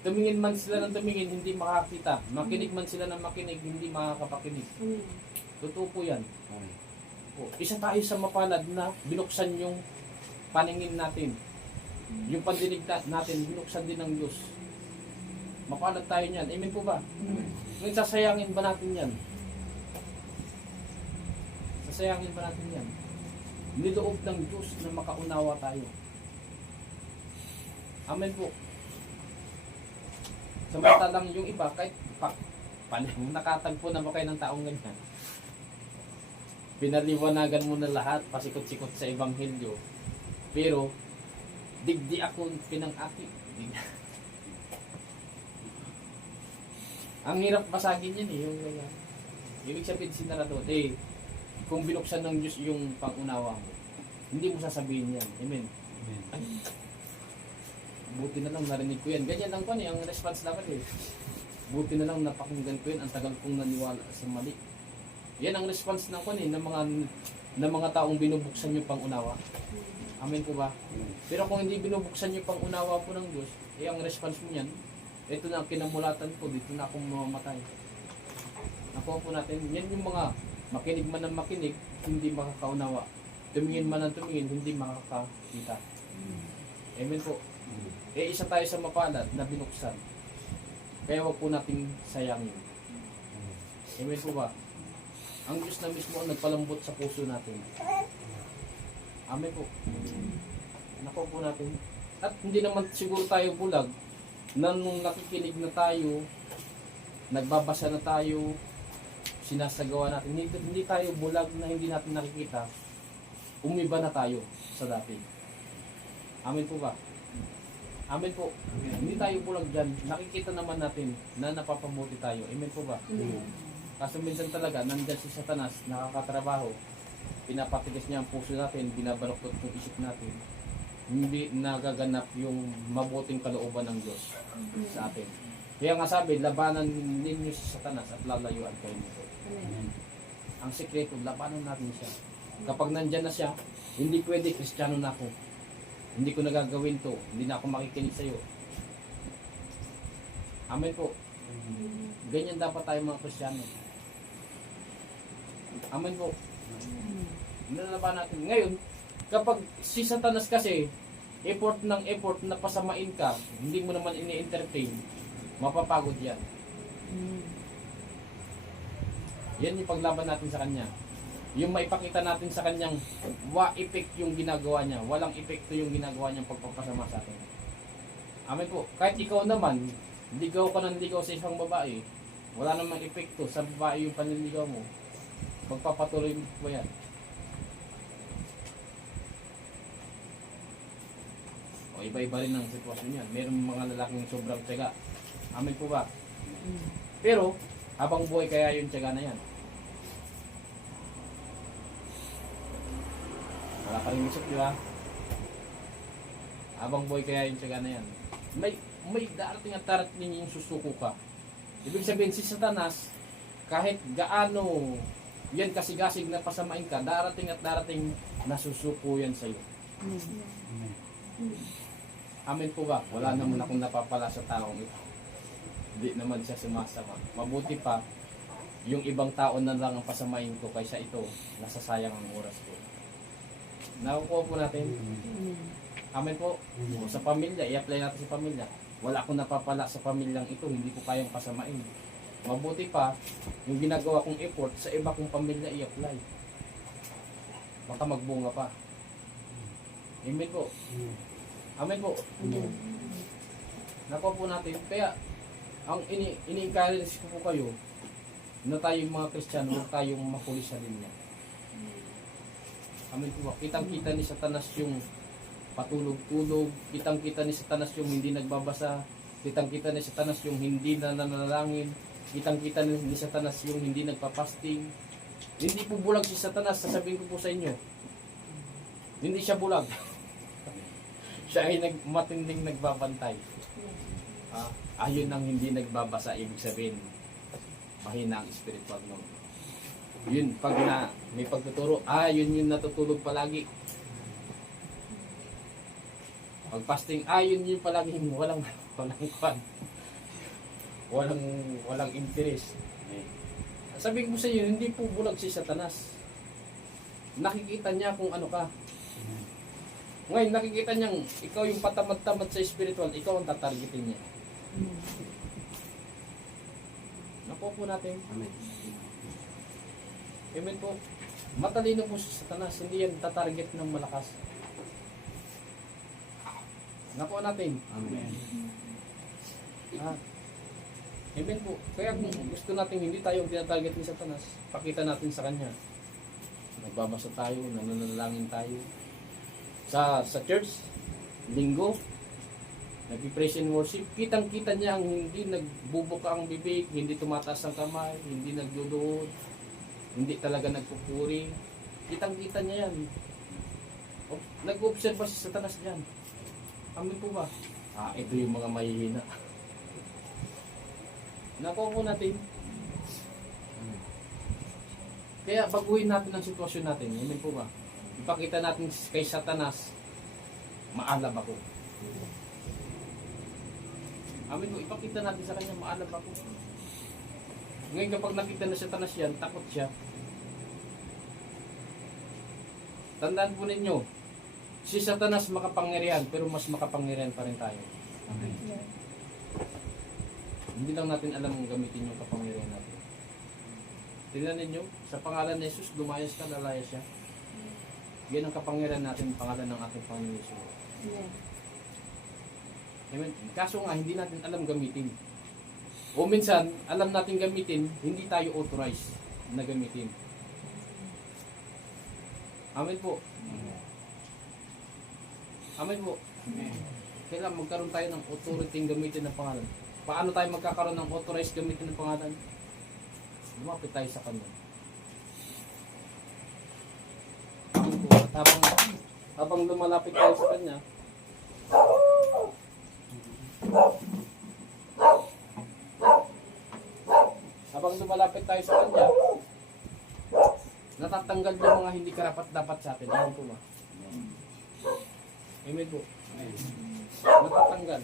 Tumingin man sila ng tumingin, hindi makakita. Makinig man sila ng makinig, hindi makakapakinig. Totoo po yan. O, isa tayo sa mapalad na binuksan yung paningin natin. Yung pandinig natin, binuksan din ng Diyos. Mapalad tayo niyan. Amen po ba? Ngayon, sasayangin ba natin yan? Sasayangin ba natin yan? Niloob ng Diyos na makaunawa tayo. Amen po. Samantalang yung iba, kahit nakatagpo na ba kayo ng taong ganyan? Pinaliwanagan mo na lahat, pasikot-sikot sa Ebanghelyo. Pero, digdi ako pinang-aki. Ang hirap basagin yan yung ganyan. Ibig sabihin sinaradot, kung binuksan ng Diyos yung pangunawa mo, hindi mo sasabihin yan. Amen. Ay, buti na lang narinig ko yan. Ganyan lang po ang response dapat Buti na lang napakinggan ko yan. Ang tagal kong naniwala sa mali. Yan ang response ng mga taong binubuksan yung pangunawa. Amen po ba? Pero kung hindi binubuksan yung pangunawa po ng Diyos, ang response mo yan, ito na ang kinamulatan ko, dito na akong mamamatay. Nakuha po natin, yan yung mga makinig man ng makinig, hindi makakaunawa. Tumingin man ng tumingin, hindi makakakita. Amen po. Isa tayo sa mapalad na binuksan. Kaya wag po nating sayangin. Amen po ba? Ang Diyos na mismo ang nagpalambot sa puso natin. Amen po. Nakuha po natin. At hindi naman siguro tayo bulag na nung nakikinig na tayo, nagbabasa na tayo, sinasagawa natin, hindi tayo bulag na hindi natin nakikita, umiba na tayo sa dati. Amen po ba? Amen po. Hindi tayo bulag dyan. Nakikita naman natin na napapabuti tayo. Amen po ba? Kaso minsan talaga, nandyan si Satanas, nakakatrabaho, pinapatigas niya ang puso natin, binabaloktot yung isip natin, hindi nagaganap yung mabuting kalooban ng Diyos sa atin. Kaya nga sabi, labanan ninyo si Satanas at lalayuan kayo nito. Ang sekreto, labanan natin siya. Kapag nandyan na siya, hindi pwede, Kristiyano na ako. Hindi ko nagagawin to. Hindi na ako makikinig sa'yo. Amen po. Ganyan dapat tayo mga Kristiyano. Amen po. Nalaban natin. Ngayon, kapag si Satanas kasi, effort na pasamain ka, hindi mo naman ini-entertain, mapapagod yan. Yan yung paglaban natin sa kanya. Yung maipakita natin sa kanyang wa-effect yung ginagawa niya. Walang epekto yung ginagawa niyang pagpapasama sa atin. Amen po. Kahit ikaw naman, ligaw ka ng ligaw sa isang babae, wala namang epekto sa babae yung panliligaw mo. Magpapatuloy mo ba yan? O iba-iba rin ang sitwasyon yan. Meron mga lalaking sobrang tiyaga. Amen po ba? Pero, habang buhay kaya yung tiyaga na yan. Wala pa rin isip, di ba? Habang buhay kaya yung tiyaga na yan. May darating at darating yung susuko ka. Ibig sabihin si Satanas, kahit gaano yan kasigasig na pasamain ka, darating at darating nasusuko yan sa'yo. Amen po ba? Wala naman akong napapala sa taong ito. Hindi naman siya sumasama. Mabuti pa, yung ibang tao na lang ang pasamain ko kaysa ito, nasasayang ang oras ko. Nakukuha po natin. Amen po. O, sa pamilya, i-apply natin sa pamilya. Wala akong napapala sa pamilyang ito, hindi ko kayang pasamain. Mabuti pa, yung ginagawa kong effort sa iba kong pamilya i-apply. Baka magbunga pa. Amen po. Amen po. Nakuha po natin. Kaya, ang ini-encourage ko po kayo, na tayong mga Kristiyano, huwag tayong mahuli sa linya. Amen po. Kitang-kita ni Satanas yung patulog-tulog, kitang-kita ni Satanas yung hindi nagbabasa, kitang-kita ni Satanas yung hindi nananalangin, kitang-kita ni Satanas yung hindi nagpapasting. Hindi po bulag si Satanas, sasabihin ko po sa inyo. Hindi siya bulag. Siya ay matinding nagbabantay. Ayun ang hindi nagbabasa, ibig sabihin, mahina ang spiritual mo. Yun, pag na may pagtuturo, yun yung natutulog palagi. Pag fasting, yun yung palagi walang kwan. Walang interest. Sabi ko sa iyo, hindi po bulag si Satanas. Nakikita niya kung ano ka. Ngayon, nakikita niyang ikaw yung patamad-tamad sa spiritual, ikaw ang tatargetin niya. Nakuha po natin. Amen. Amen po. Matalino po si Satanas, hindi yan tatarget ng malakas. Nakuha natin. Amen. Amen po. Kaya kung gusto natin hindi tayo tinatarget ni Satanas, pakita natin sa kanya. Nagbabasa tayo, nananalangin tayo. Sa church, linggo, nag-praise and worship, kitang-kita niya ang hindi nagbubuka ang bibig, hindi tumataas ang kamay, hindi nagduduhod, hindi talaga nagpupuri. Kitang-kita niya yan. Nag-observe si Satanas diyan. Amin po ba? Ito yung mga mahihina. Nakuha po natin. Kaya baguhin natin ang sitwasyon natin. Amin po ba? Ipakita natin kay Satanas, maalab ako. Amin po, ipakita natin sa kanya, maalab ako. Ngayon kapag nakita na Satanas yan, takot siya. Tandaan po ninyo, si Satanas makapangyarihan, pero mas makapangyarihan pa rin tayo. Amen. Hindi lang natin alam kung gamitin yung kapangyarihan natin. Tingnan ninyo, sa pangalan ni Jesus, lumayas ka, lalaya siya. Yan ang kapangyarihan natin, pangalan ng ating Panginoon Jesus. Amen. Kaso nga, hindi natin alam gamitin. O minsan, alam natin gamitin, hindi tayo authorized na gamitin. Amen po. Amen po. Kailangan magkaroon tayo ng authority gamitin ng pangalan. Paano tayo magkakaroon ng authorized gamitin ng pangalan? Lumapit tayo sa Kanya. At habang lumalapit tayo sa Kanya, natatanggal yung mga hindi karapat-dapat sa atin. Amen po ba? Amen po. Natatanggal.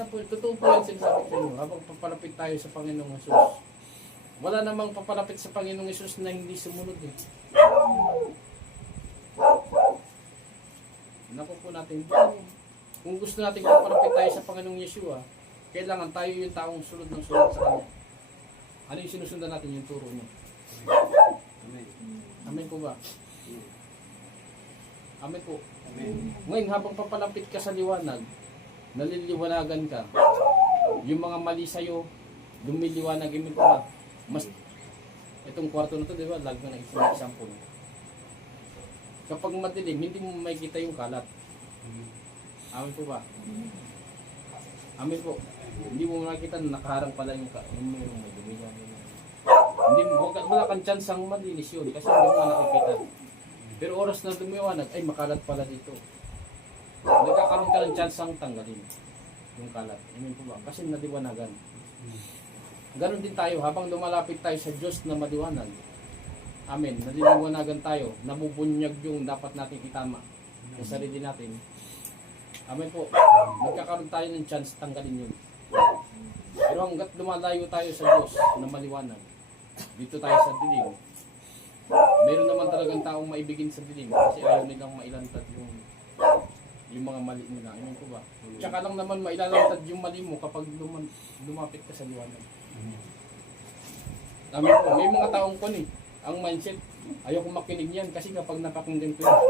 Totoo po yan sinasabi ko inyo. Habang papalapit tayo sa Panginoong Jesus, wala namang papalapit sa Panginoong Jesus na hindi sumunod eh. Naku po natin. Kung gusto natin papalapit tayo sa Panginoong Yeshua, kailangan tayo yung taong sunod ng sunod sa Kanya. Ano yung sinusundan natin? Yung turo niya. Amen. Amen po ba? Amen po. Amen. Ngayon, habang papalapit ka sa liwanag, naliliwanagan ka. Yung mga mali sa'yo, lumiliwanag. Amen po ba? Mas, itong kwarto na to, di ba? Lag na example. Kapag madilim, hindi mo makikita yung kalat. Amen po ba? Amen po. Hindi mo makikita na nakaharang pala yung mayroong may dumi. Hindi mo, wala kang chance ang malinis yun kasi hindi mo nakikita. Pero oras na lumiwanag, ay makalat pala dito. Nagkakaroon ka ng chance ang tanggalin yung kalat. Amen po ba? Kasi naliwanagan. Ganon din tayo, habang lumalapit tayo sa Diyos na maliwanag. Amen. Naliliwanagan tayo. Nabubunyag yung dapat natin itama sa sarili natin. Amen po. Nagkakaroon tayo ng chance tanggalin yun. Pero hanggat lumalayo tayo sa Diyos na maliwanag, dito tayo sa dilim, Meron naman talagang taong maibigin sa dilim kasi ayaw nilang mailantad yung mga mali nila. Amen po ba? Tsaka lang naman mailalantad yung mali mo kapag lumapit ka sa liwanag. Amen po. May mga taong kon eh. Ang mindset, ayaw kong makinig yan kasi kapag napakinggan ko yan,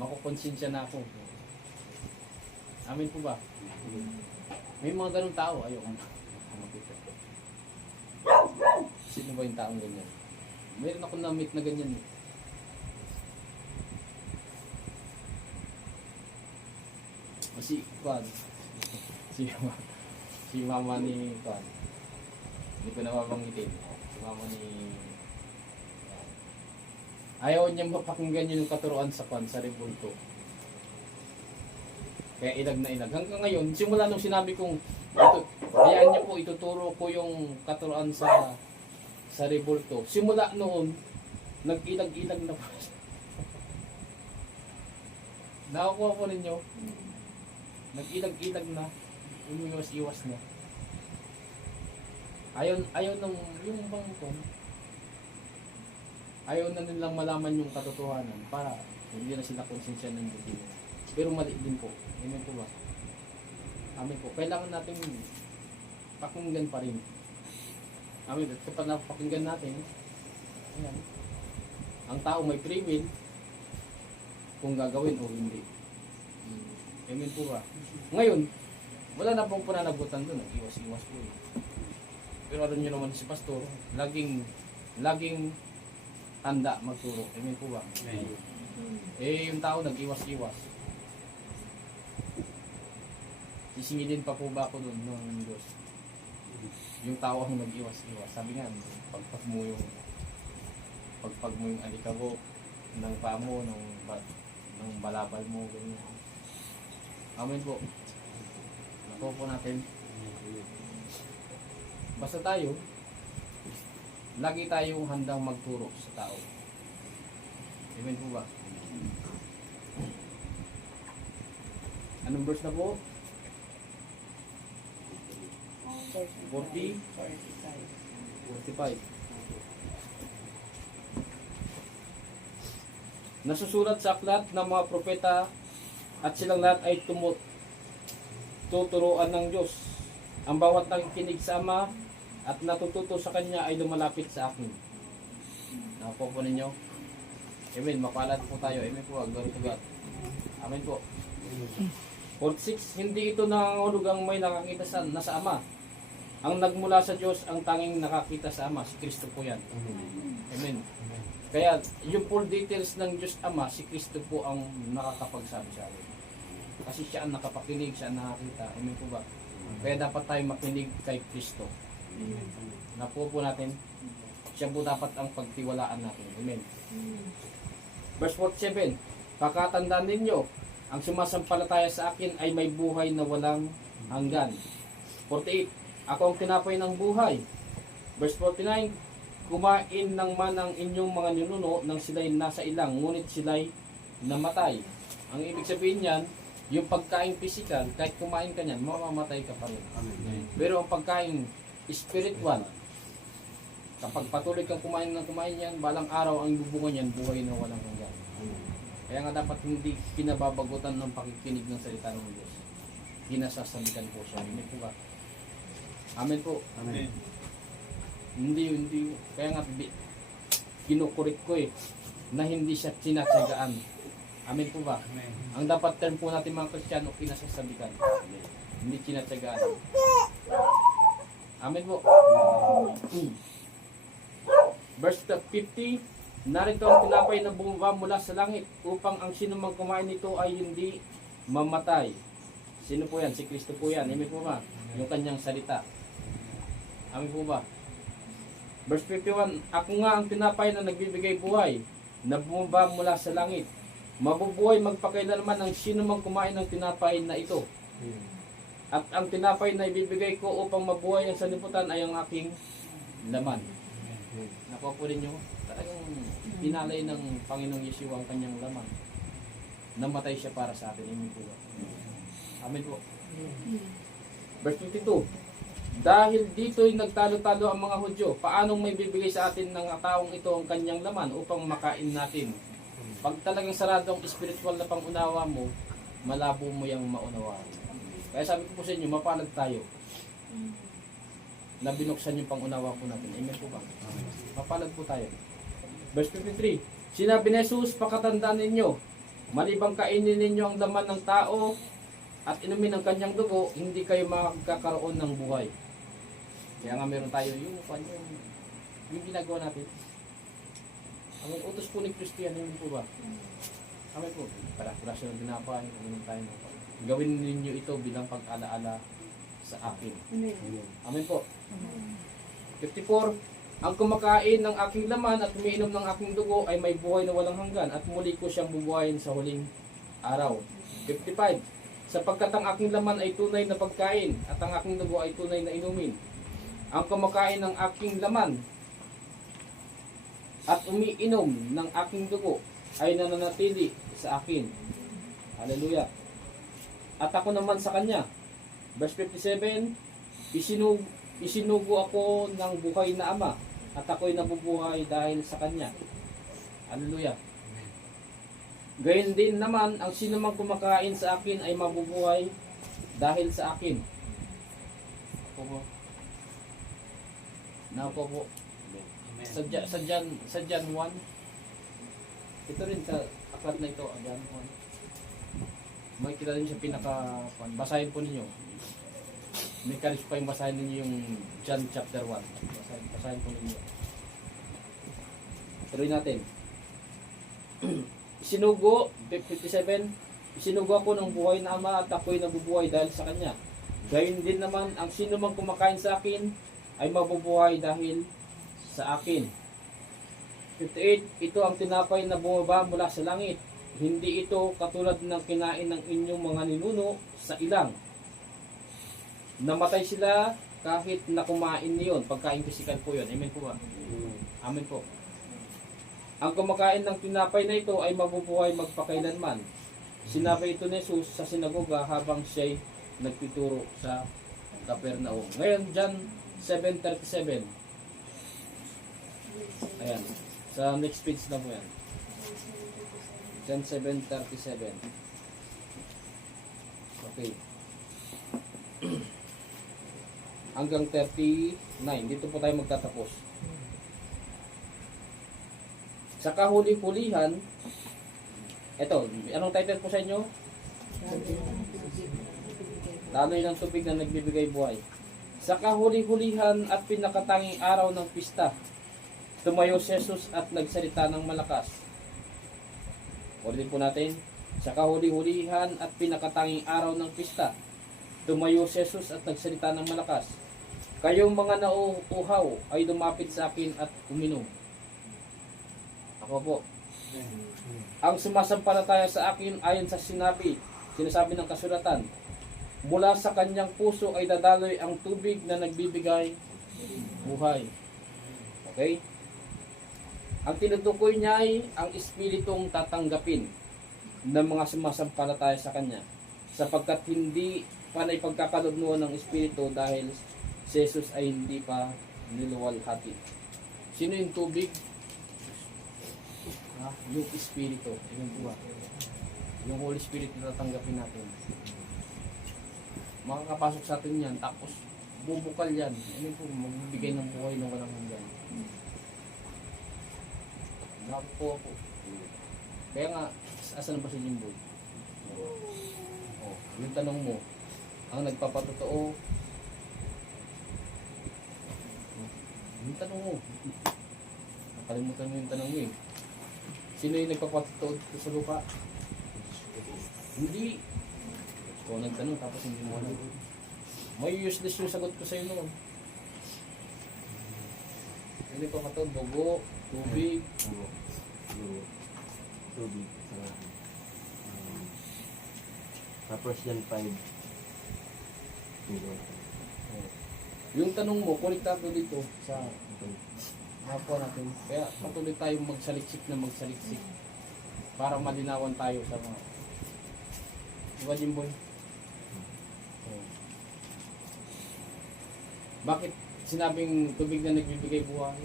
makukonsensya na ako. Amen po ba? May mga ganong tao, ayaw kong makita. Sino ba yung taong ganyan? Mayroon ako na-meet na ganyan eh. Si mama ni Kwan. Hindi ko na mabanggitin. Si mama ni ayaw niya mapakinggan yung katuruan sa Kwan, sa rebulto. Kaya ilag na ilag. Hanggang ngayon, simula nung sinabi kong hayaan niya po, ituturo ko yung katuruan sa rebulto. Simula noon, nag-ilag-ilag na po siya. Nakakuha po ninyo? Nag-ilag-ilag na. Umiwas-iwas na. Ayaw nung yung bangkong. Ayaw na nilang malaman yung katotohanan para hindi na sila konsensya ng buti. Pero mali din po. Amen po ba? Amen po. Kailangan natin pakinggan pa rin. Amen. At kapag napakinggan natin, ayan, ang tao may free will kung gagawin o hindi. Amen po ba? Ngayon, wala na pong pananagutan doon. Iwas-iwas po eh. Pero alam nyo naman si Pastor, laging handa magturo. Amen po ba? Eh, yung tao nag-iwas-iwas. Sisingilin pa po ba ako doon ng Diyos? Yung tao ang nag-iwas-iwas. Sabi nga, pagpag mo yung alikabok ng paa mo, ng balabal mo, ganyan. Amen po. Nakuha po natin. Basta tayo, lagi tayong handang magturo sa tao. Amen po ba? Anong verse na po? 45. Nasusulat sa aklat ng mga propeta at silang lahat ay tuturuan ng Diyos. Ang bawat nakikinig sa Ama at natututo sa Kanya ay lumalapit sa akin. Nakuha po ninyo? Amen. Mapalad po tayo. Amen po. Glory to God. Amen po. 46. Hindi ito nangangahulog ang may nakakita nasa Ama. Ang nagmula sa Diyos, ang tanging nakakita sa Ama. Si Kristo po yan. Amen. Kaya yung full details ng Diyos Ama, si Kristo po ang nakakapagsabi sa akin. Kasi siya ang nakapakinig, siya ang nakakita. Amen po ba? Kaya dapat tayo makinig kay Kristo. Napuo po natin, siya po dapat ang pagtiwalaan natin. Amen. Verse 47, pakatandaan ninyo, ang sumasampalataya sa akin ay may buhay na walang hanggan. 48, ako ang tinapay ng buhay. Verse 49, kumain ng manang inyong mga ninuno nang sila'y nasa ilang, ngunit sila'y namatay. Ang ibig sabihin niyan, yung pagkain physical, kahit kumain ka niyan, mamamatay ka pa rin. Amen. Pero ang pagkain spiritual, kapag patuloy kang kumain yan, balang araw ang bubungan niyan, buhay na walang hanggan. Kaya nga dapat hindi kinababagutan ng pakikinig ng salita ng Diyos. Kinasasabitan po siya. Amen po ba? Amen po. Amen. Hindi. Kaya nga, kinukurit ko na hindi siya tinatsagaan. Amen po ba? Amen. Ang dapat term po natin mga Kristiyano, kinasasabitan. Hindi tinatsagaan. Amen po. Verse 50, narito ang tinapay na bumaba mula sa langit upang ang sino mang kumain nito ay hindi mamatay. Sino po yan? Si Kristo po yan. Amen po ba? Yung kanyang salita. Amen po ba? Verse 51, ako nga ang tinapay na nagbibigay buhay na bumaba mula sa langit. Mabubuhay magpakailanman ang sino mang kumain ng tinapay na ito. At ang tinapay na ibibigay ko upang mabuhay ang sanlibutan ay ang aking laman. Nakuha po rin nyo, talagang tinalay ng Panginoong Yeshua ang kanyang laman. Namatay siya para sa atin. Amen po. Amen po. Verse 52, Dahil dito'y nagtalo-talo ang mga Hudyo, paanong may bibigay sa atin ng taong ito ang kanyang laman upang makain natin? Pag talagang sarado ang spiritual na pangunawa mo, malabo mo yung maunawaan. Kaya sabi ko po sa inyo, mapalad tayo na binuksan yung pangunawa po natin. Amen po ba? Mapalad po tayo. Verse 53, sinabi ni Jesus, pakatandaan ninyo, malibang kainin ninyo ang laman ng tao at inumin ang kanyang dugo, hindi kayo magkakaroon ng buhay. Kaya nga meron tayo yung ginagawa natin. Ang utos po ni Kristo yan, yun po ba? Amen po. Para kurasyon ng tinapay, uminom tayo ng pag. Gawin ninyo ito bilang pag-alaala sa akin. Amen po. 54, ang kumakain ng aking laman at umiinom ng aking dugo ay may buhay na walang hanggan at muli ko siyang bubuhayin sa huling araw. 55, sapagkat ang aking laman ay tunay na pagkain at ang aking dugo ay tunay na inumin. Ang kumakain ng aking laman at umiinom ng aking dugo ay nananatili sa akin. Hallelujah. At ako naman sa kanya. Verse 57, isinugo ako ng buhay na ama at ako'y nabubuhay dahil sa kanya. Hallelujah. Gayon din naman, ang sinumang kumakain sa akin ay mabubuhay dahil sa akin. Ako po. Napo po. Sa John 1. Ito rin sa aklat na ito, John 1. May kita rin siya basahin po ninyo. May karis pa yung basahin ninyo yung John chapter 1. Basahin po ninyo. Tuloy natin. Isinugo, 57, isinugo ako ng buhay na ama at ako'y nabubuhay dahil sa kanya. Gayon din naman, ang sino mang kumakain sa akin ay mabubuhay dahil sa akin. 58, ito ang tinapay na bumaba mula sa langit. Hindi ito katulad ng kinain ng inyong mga ninuno sa ilang. Namatay sila kahit na kumain niyon. Pagkain physical po yun. Amen po ba? Amen po. Ang kumakain ng tinapay na ito ay mabubuhay magpakailanman. Sinabi ito ni Jesus sa sinagoga habang siya'y nagtuturo sa Capernaum. Ngayon, John 7:37. Ayan. Sa next page na po yan. John 7:37. Okay. Hanggang 39. Dito po tayo magtatapos. Sa kahuli-hulihan, eto, anong title po sa inyo? Daloy ng tubig na nagbibigay buhay. Sa kahuli-hulihan at pinakatanging araw ng pista, tumayo si Jesus at nagsalita ng malakas. Ulitin po natin. Sa kahuli-hulihan at pinakatanging araw ng pista, tumayo si Jesus at nagsalita ng malakas. Kayong mga nauuhaw ay lumapit sa akin at uminom. Ako po. Ang sumasampalataya sa akin ayon sa sinasabi ng kasulatan, mula sa kanyang puso ay dadaloy ang tubig na nagbibigay buhay. Okay? Ang tinutukoy niya ay ang espiritong tatanggapin ng mga sumasampalataya sa kanya, sapagkat hindi pa na ipagkakalugnuan ng espiritu dahil si Jesus ay hindi pa niluwalhati. Sino yung tubig? Yung espiritu. Yung buwan. Yung Holy Spirit na tatanggapin natin. Makakapasok sa atin yan, tapos bubukal yan. Ano po, magbibigay ng buhay na walang hanggan. Naku po. Kaya nga, asan ba si Jimboy? Oh, yung tanong mo, ang nagpapatotoo, yung tanong mo, nakalimutan mo yung tanong mo eh. Sino yung nagpapatotoo sa lupa? Hindi. Ikaw nagtanong tapos hindi mo alam. May useless yung sagot ko sa'yo noon. Hindi pa matawag, dugo, tubig. Tubig. Tapos yan 5. Yung tanong mo, konektado dito sa hapon natin. Kaya patuloy tayong magsaliksik para malinawan tayo sa mga. Diba, Jimboy? Bakit sinabing tubig na nagbibigay buhay?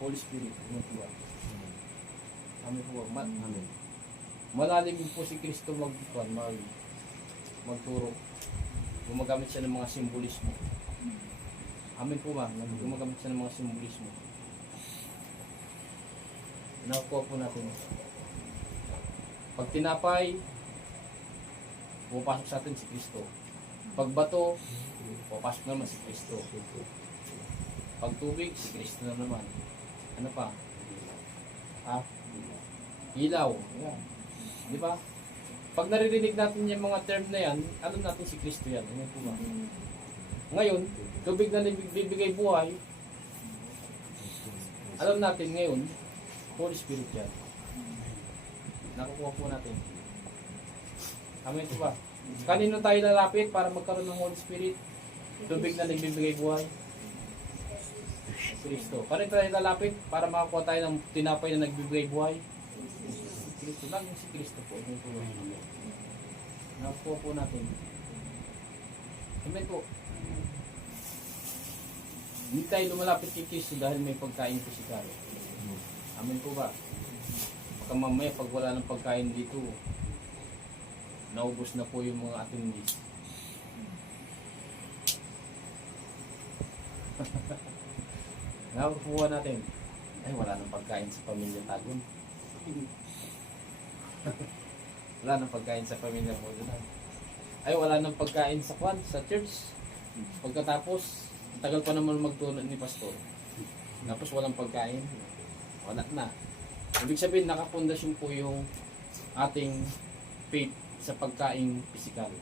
Holy Spirit. Ano po ba? Amen po ba? Amen. Malalim po si Kristo magturo. Gumagamit siya ng mga simbolismo. Amen po ba? Gumagamit siya ng mga simbolismo. Nakuha po natin. Pag tinapay, pupasok sa atin si Kristo. Pag bato, pupasok naman si Kristo. Pag tubig, si Kristo na naman. Ano pa? Ha? Ilaw. Yan. Di ba? Pag naririnig natin yung mga term na yan, alam natin si Kristo yan. Ano po ba? Ngayon, tubig na nagbibigay buhay, alam natin ngayon, Holy Spirit yan. Nakukuha po natin. Amen po ba? Kanino tayo lalapit para magkaroon ng Holy Spirit? Tubig na nagbibigay buhay? Kristo. Kanino tayo lalapit para makakuha tayo ng tinapay na nagbibigay buhay? Kristo. Laging si Kristo po. Amen po ba? Nakukuha po natin. Amen po. Hindi tayo lumalapit kay Kristo dahil may pagkain pisikal. Amen po ba? Baka mamaya pag wala ng pagkain dito, naubos na po yung mga attendees. Nakukuha natin. Ay, wala nang pagkain sa pamilya Tagon. Wala nang pagkain sa pamilya Modulan. Ay, wala nang pagkain sa kwan, sa church. Pagkatapos, tagal pa naman magtulog ni pastor. Tapos walang pagkain. Wala na. Ibig sabihin, nakapundasyon po yung ating faith sa pagkain physical.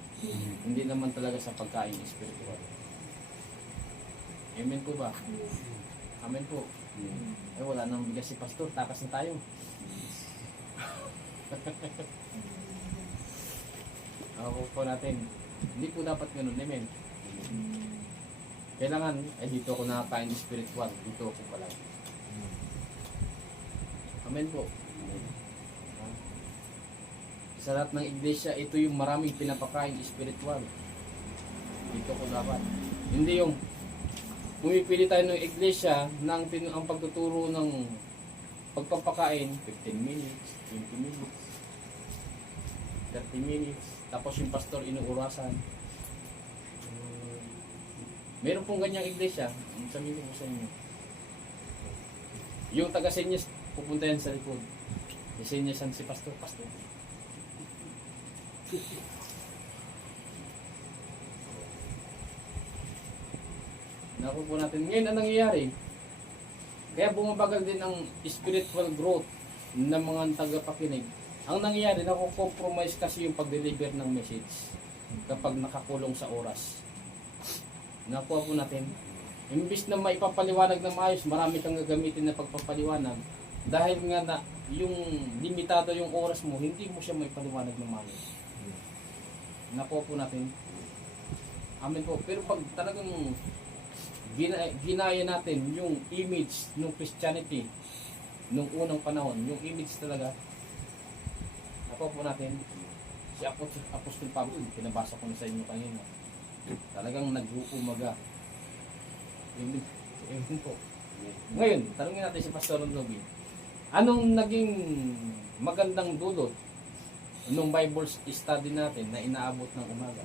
Hindi naman talaga sa pagkain spiritual. Amen po ba? Amen po. Ay, wala nang bigas si pastor. Takas na tayo. Ako po natin. Hindi po dapat ganun. Amen. Kailangan, ay dito ako nakakain spiritual. Dito ako pala. Amen po. Sa lahat ng iglesia, ito yung maraming pinapakain spiritual. Dito ko dapat. Hindi yung pumipili tayo ng iglesia ng ang pagtuturo ng pagpapakain, 15 minutes, 20 minutes, 30 minutes, tapos yung pastor inuurasan. Meron pong ganyang iglesia, sabihin ko sa inyo. Yung taga-senyas, pupunta yan sa likod. Isenyasan si pastor. Naku po natin. Ngayon, ang nangyayari? Kaya bumabagal din ang spiritual growth ng mga tagapakinig. Ang nangyayari, nakukompromise kasi yung pag-deliver ng message kapag nakakulong sa oras. Nakuha po natin. Imbis na maipapaliwanag na maayos, marami kang gagamitin na pagpapaliwanag. Dahil nga na yung limitado yung oras mo, hindi mo siya maipaliwanag na maayos. Nakuha po natin. Amen po. Pero pag talagang ginaya natin yung image ng Christianity nung unang panahon, yung image talaga, nakuha po natin. Si Apostol Pablo, pinabasa ko na sa inyo kanina. Talagang nag-uumaga. Amen po. Ngayon, tanungin natin si Pastor Nogi. Anong naging magandang dulot nung Bible study natin na inaabot ng umaga?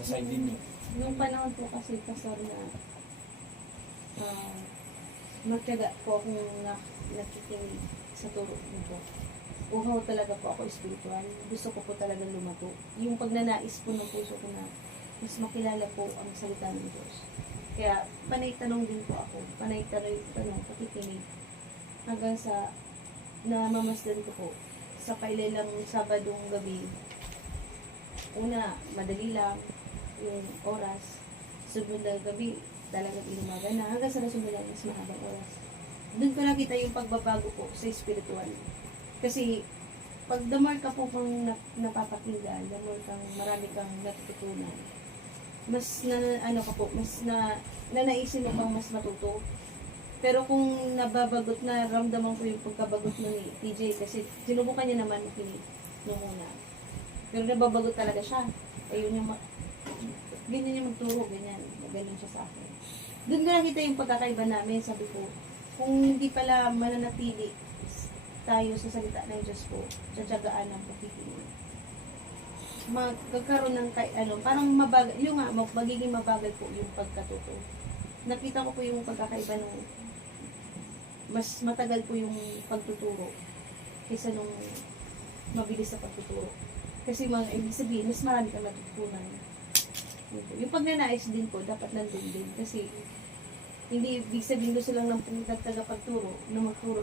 Sa side din nyo. Nung panahon po kasi pastor na magtiyaga po akong nakikinig sa turo ko. Uhaw talaga po ako spiritual. Gusto ko po talaga lumago. Yung pagnanais po ng puso ko na mas makilala po ang salita ng Diyos. Kaya panay tanong din po ako. Panay tanong, pakikinig. Hanggang sa namamasdan ko po sa kailang Sabadong gabi. Una, madali lang yung oras. Sunod na gabi, talagang inumaga na. Hanggang sa nasunod na mas mahabang oras. Doon ko nakita yung pagbabago po sa spiritual. Kasi pag the more ka po kang napapakinggan, the more kang marami kang natututunan, mas nanaisin mo pang mas matuto. Pero kung nababagot na, ramdaman ko yung pagkabagot mo ni TJ kasi sinubukan niya naman makinig nung una. Pero nababagot talaga siya. Ayun yung ganyan yung magturo, ganyan. Ganyan siya sa akin. Doon ko nakita yung pagkakaiba namin. Sabi ko, kung hindi pala mananatili tayo sa salita ng Diyos po, tsatsagaan ang pakikinig. Magkakaroon ng parang mabagal, yung nga, magiging mabagal po yung pagkatuto. Nakita ko po yung pagkakaiba ng mas matagal po yung pagtuturo kaysa nung mabilis sa pagtuturo. Kasi mga ibig sabihin, mas marami kang natutunan. Yung pagnanais din po, dapat nandun din. Kasi hindi ibig sabihin gusto lang ng tagapagturo na magturo.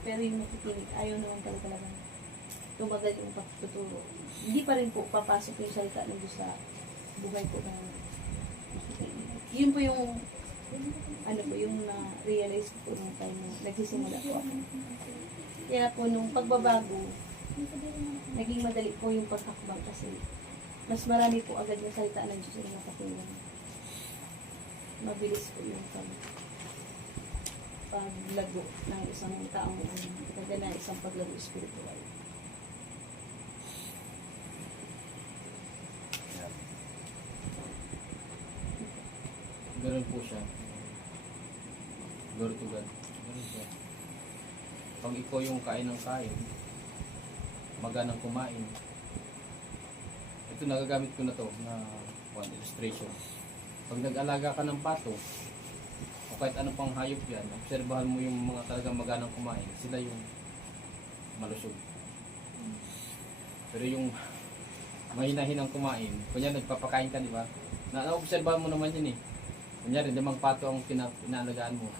Pero yung nakikinig, ayaw naman talaga tumagal yung pagtuturo. Hindi pa rin po papasok yung salita ng Diyos sa buhay ko na nakikinig. Yun po yung yung na-realize ko po nung time na nagsisimula po ako. Kaya po nung pagbabago, naging madali po yung paghakbang kasi mas marami po agad yung salita ng Diyos yung napakinggan. Mabilis po yung paglago ng isang taong kagana isang paglago spiritual. Ganun po siya. Glory to God. Ganun siya. Pag ikaw yung kain ng kain, maganang kumain. Ito nagagamit ko na to na one illustration. Pag nag-alaga ka ng pato, o kahit ano pang hayop yan, obserbahan mo yung mga talagang maganang kumain, sila yung malusog. Pero yung mahina-hinang kumain, kunya nagpapakain ka, di ba? Na-obserbahan mo naman yun eh. Kunyari, 5 pato ang inaalagaan mo.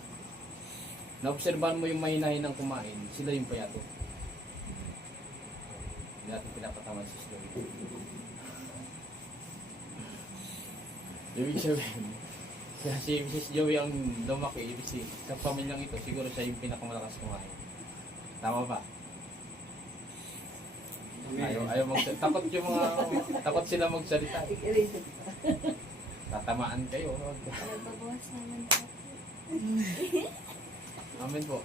Na-obserbahan mo yung mahina-hinang kumain, sila yung payato. Hindi natin pinapataman sa story. Ibig sabihin, si Mrs. Joey ang lumaki, sa pamilyang ito, siguro siya yung pinakamalakas kumain. Tama ba? Ayaw takot sila magsalita. Tatamaan kayo. Nagbabawas naman po. Amen po.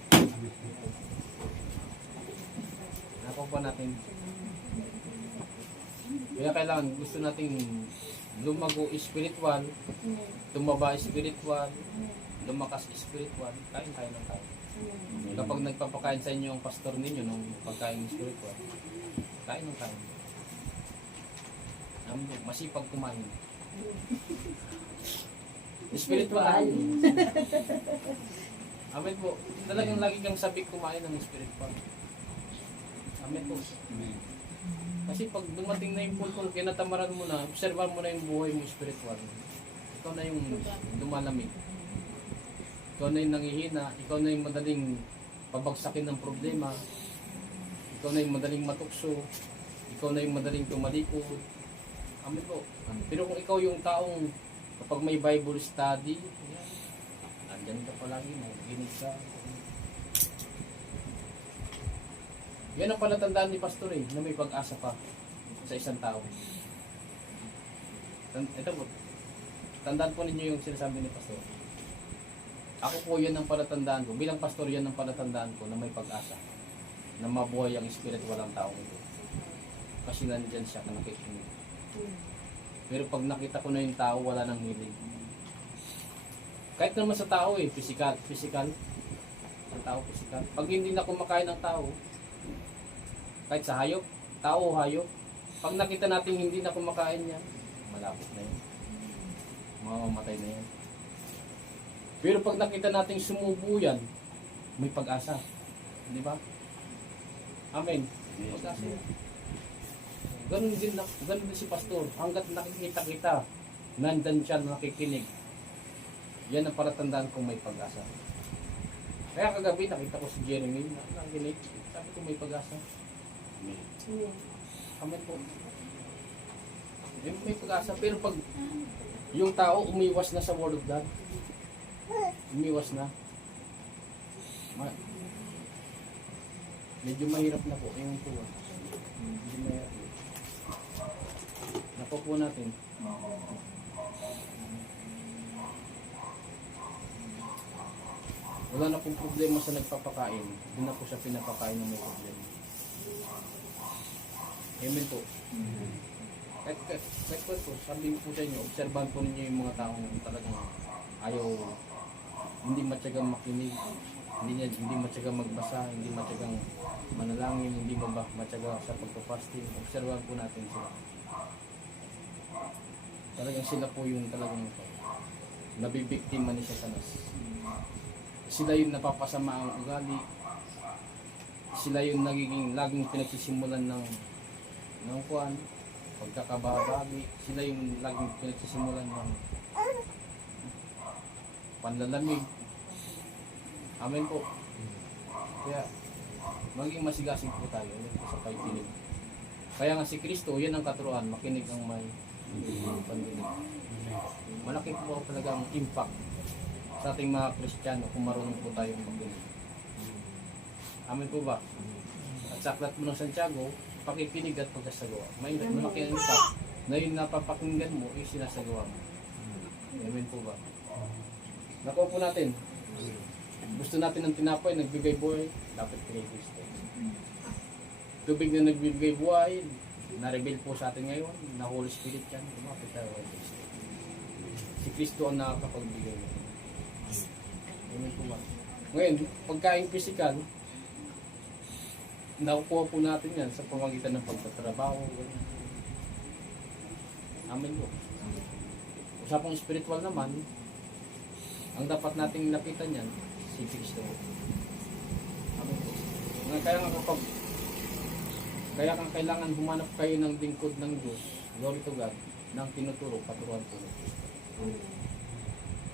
Nako po natin. Kaya kailangan, gusto nating lumago spiritual, tumaba spiritual, lumakas spiritual, kain tayo ng kain. Kapag nagpapakain sa inyo ang pastor ninyo ng pagkain spiritual, kain ng kain. Amen po, masipag kumain. Spiritual. Amen po. Talagang lagi kang sabik kumain ng spiritual. Amen po. Kasi pag dumating na yung pulpul, kinatamaran mo na, observan mo na yung buhay mo spiritual. Ikaw na yung lumalamig. Ikaw na yung nangihina. Ikaw na yung madaling pabagsakin ng problema. Ikaw na yung madaling matukso. Ikaw na yung madaling tumalikod. Amen po. Pero kung ikaw yung taong kapag may Bible study, yan, nandyan ka palagi, makikinig ka. Yan ang palatandaan ni Pastor na may pag-asa pa sa isang tao. Ito po, tandaan po ninyo yung sinasabi ni Pastor. Ako po yan ang palatandaan ko. Bilang pastor yan ang palatandaan ko na may pag-asa. Na mabuhay ang spiritual ang taong ito. Kasi nandyan siya na nakikinig. Pero pag nakita ko na yung tao, wala nang hilig. Kahit naman sa tao physical. Ang tao, physical. Pag hindi na kumakain ng tao, kahit sa hayop, tao o hayop, pag nakita natin hindi na kumakain yan, malapit na yan. Mamamatay na yan. Pero pag nakita natin sumubo yan, may pag-asa. Di ba? Amen. Pag-asa yan. Ganun din si Pastor. Hanggat nakikita kita, nandan siya nakikinig. Yan ang palatandaan kung may pag-asa. Kaya kagabi nakita ko si Jeremy na nakikinig. Sabi ko may pag-asa. Amen po. May pag-asa. Pero pag yung tao umiwas na sa Word of God, umiwas na, medyo mahirap na po yung tuwa. Medyo mahirap. Nako po natin. Wala na pong problema sa nagpapakain. Doon na po siya pinapakain ng may problema. Amen po. Kahit po, sabi ko sa inyo, obserbahan po ninyo yung mga taong talagang ayaw, hindi matyagang makinig, hindi matyagang magbasa, hindi matyagang manalangin, hindi matyaga sa pagpapasting. Obserbahan po natin sila. Talagang sila po yung talagang nabibiktima ni Satanas. Sila yung napapasama ang ugali. Sila yung nagiging laging pinagsisimulan ng kuwan, pagkakababagi. Sila yung laging pinagsisimulan ng panlalamig. Amen po. Kaya maging masigasig po tayo sa pagkikinig. Kaya nga si Kristo, yan ang katuruan, makinig ang may pandinig. Malaki po talaga ang impact sa ating mga Kristiyano kung marunong po tayong makinig. Amen po ba? At sa aklat mo ng Santiago, pakikinig at pagkasagawa. May malaki ang impact na yung napapakinggan mo, yung sinasagawa mo. Amen po ba? Nakuha po natin. Gusto natin ng tinapay, nagbigay buhay, dapat kay Kristo. Tubig na nagbibigay buhay, na-reveal po sa atin ngayon, na Holy Spirit yan, lumapit tayo kay Kristo. Si Kristo ang nakakapagbigay. Amen po ba? Ngayon, pagkain physical, nakukuha po natin yan sa pamagitan ng pagtatrabaho. Amen po. Usapang spiritual naman, ang dapat nating lapitan yan, si Kristo. Amen po. Kaya kailangan humanap kayo ng lingkod ng Diyos, glory to God, ng tinuturo, katuruan po ng Kristo.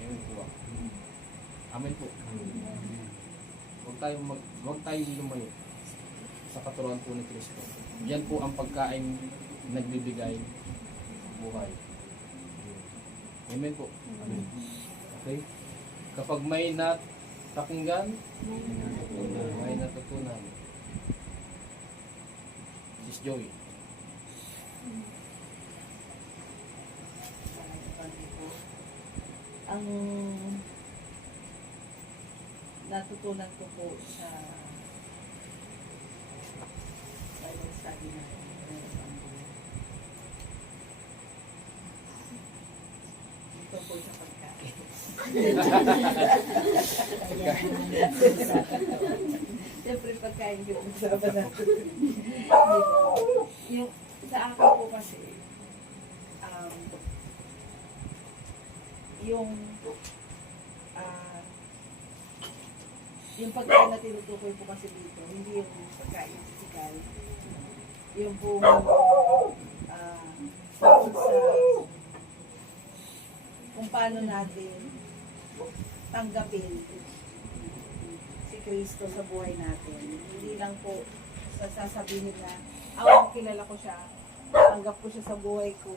Amen po ba? Amen po. Huwag tayong lumayo sa katuruan po ni Kristo. Yan po ang pagkain nagbibigay buhay. Amen po. Amen. Okay? Kapag may napakinggan, may natutunan. Sis Joey. Ang natutunan ko po sa Bible study natin. Ito po sa pagkain. Siyempre pagkain ko po sa natin. Yung sa akin po kasi yung pagkain na tinutukoy po kasi dito, hindi yung pagkain physical. Yung po sa kung paano natin tanggapin si Kristo sa buhay natin. Hindi lang po sasabihin na, kilala ko siya, tanggap ko siya sa buhay ko,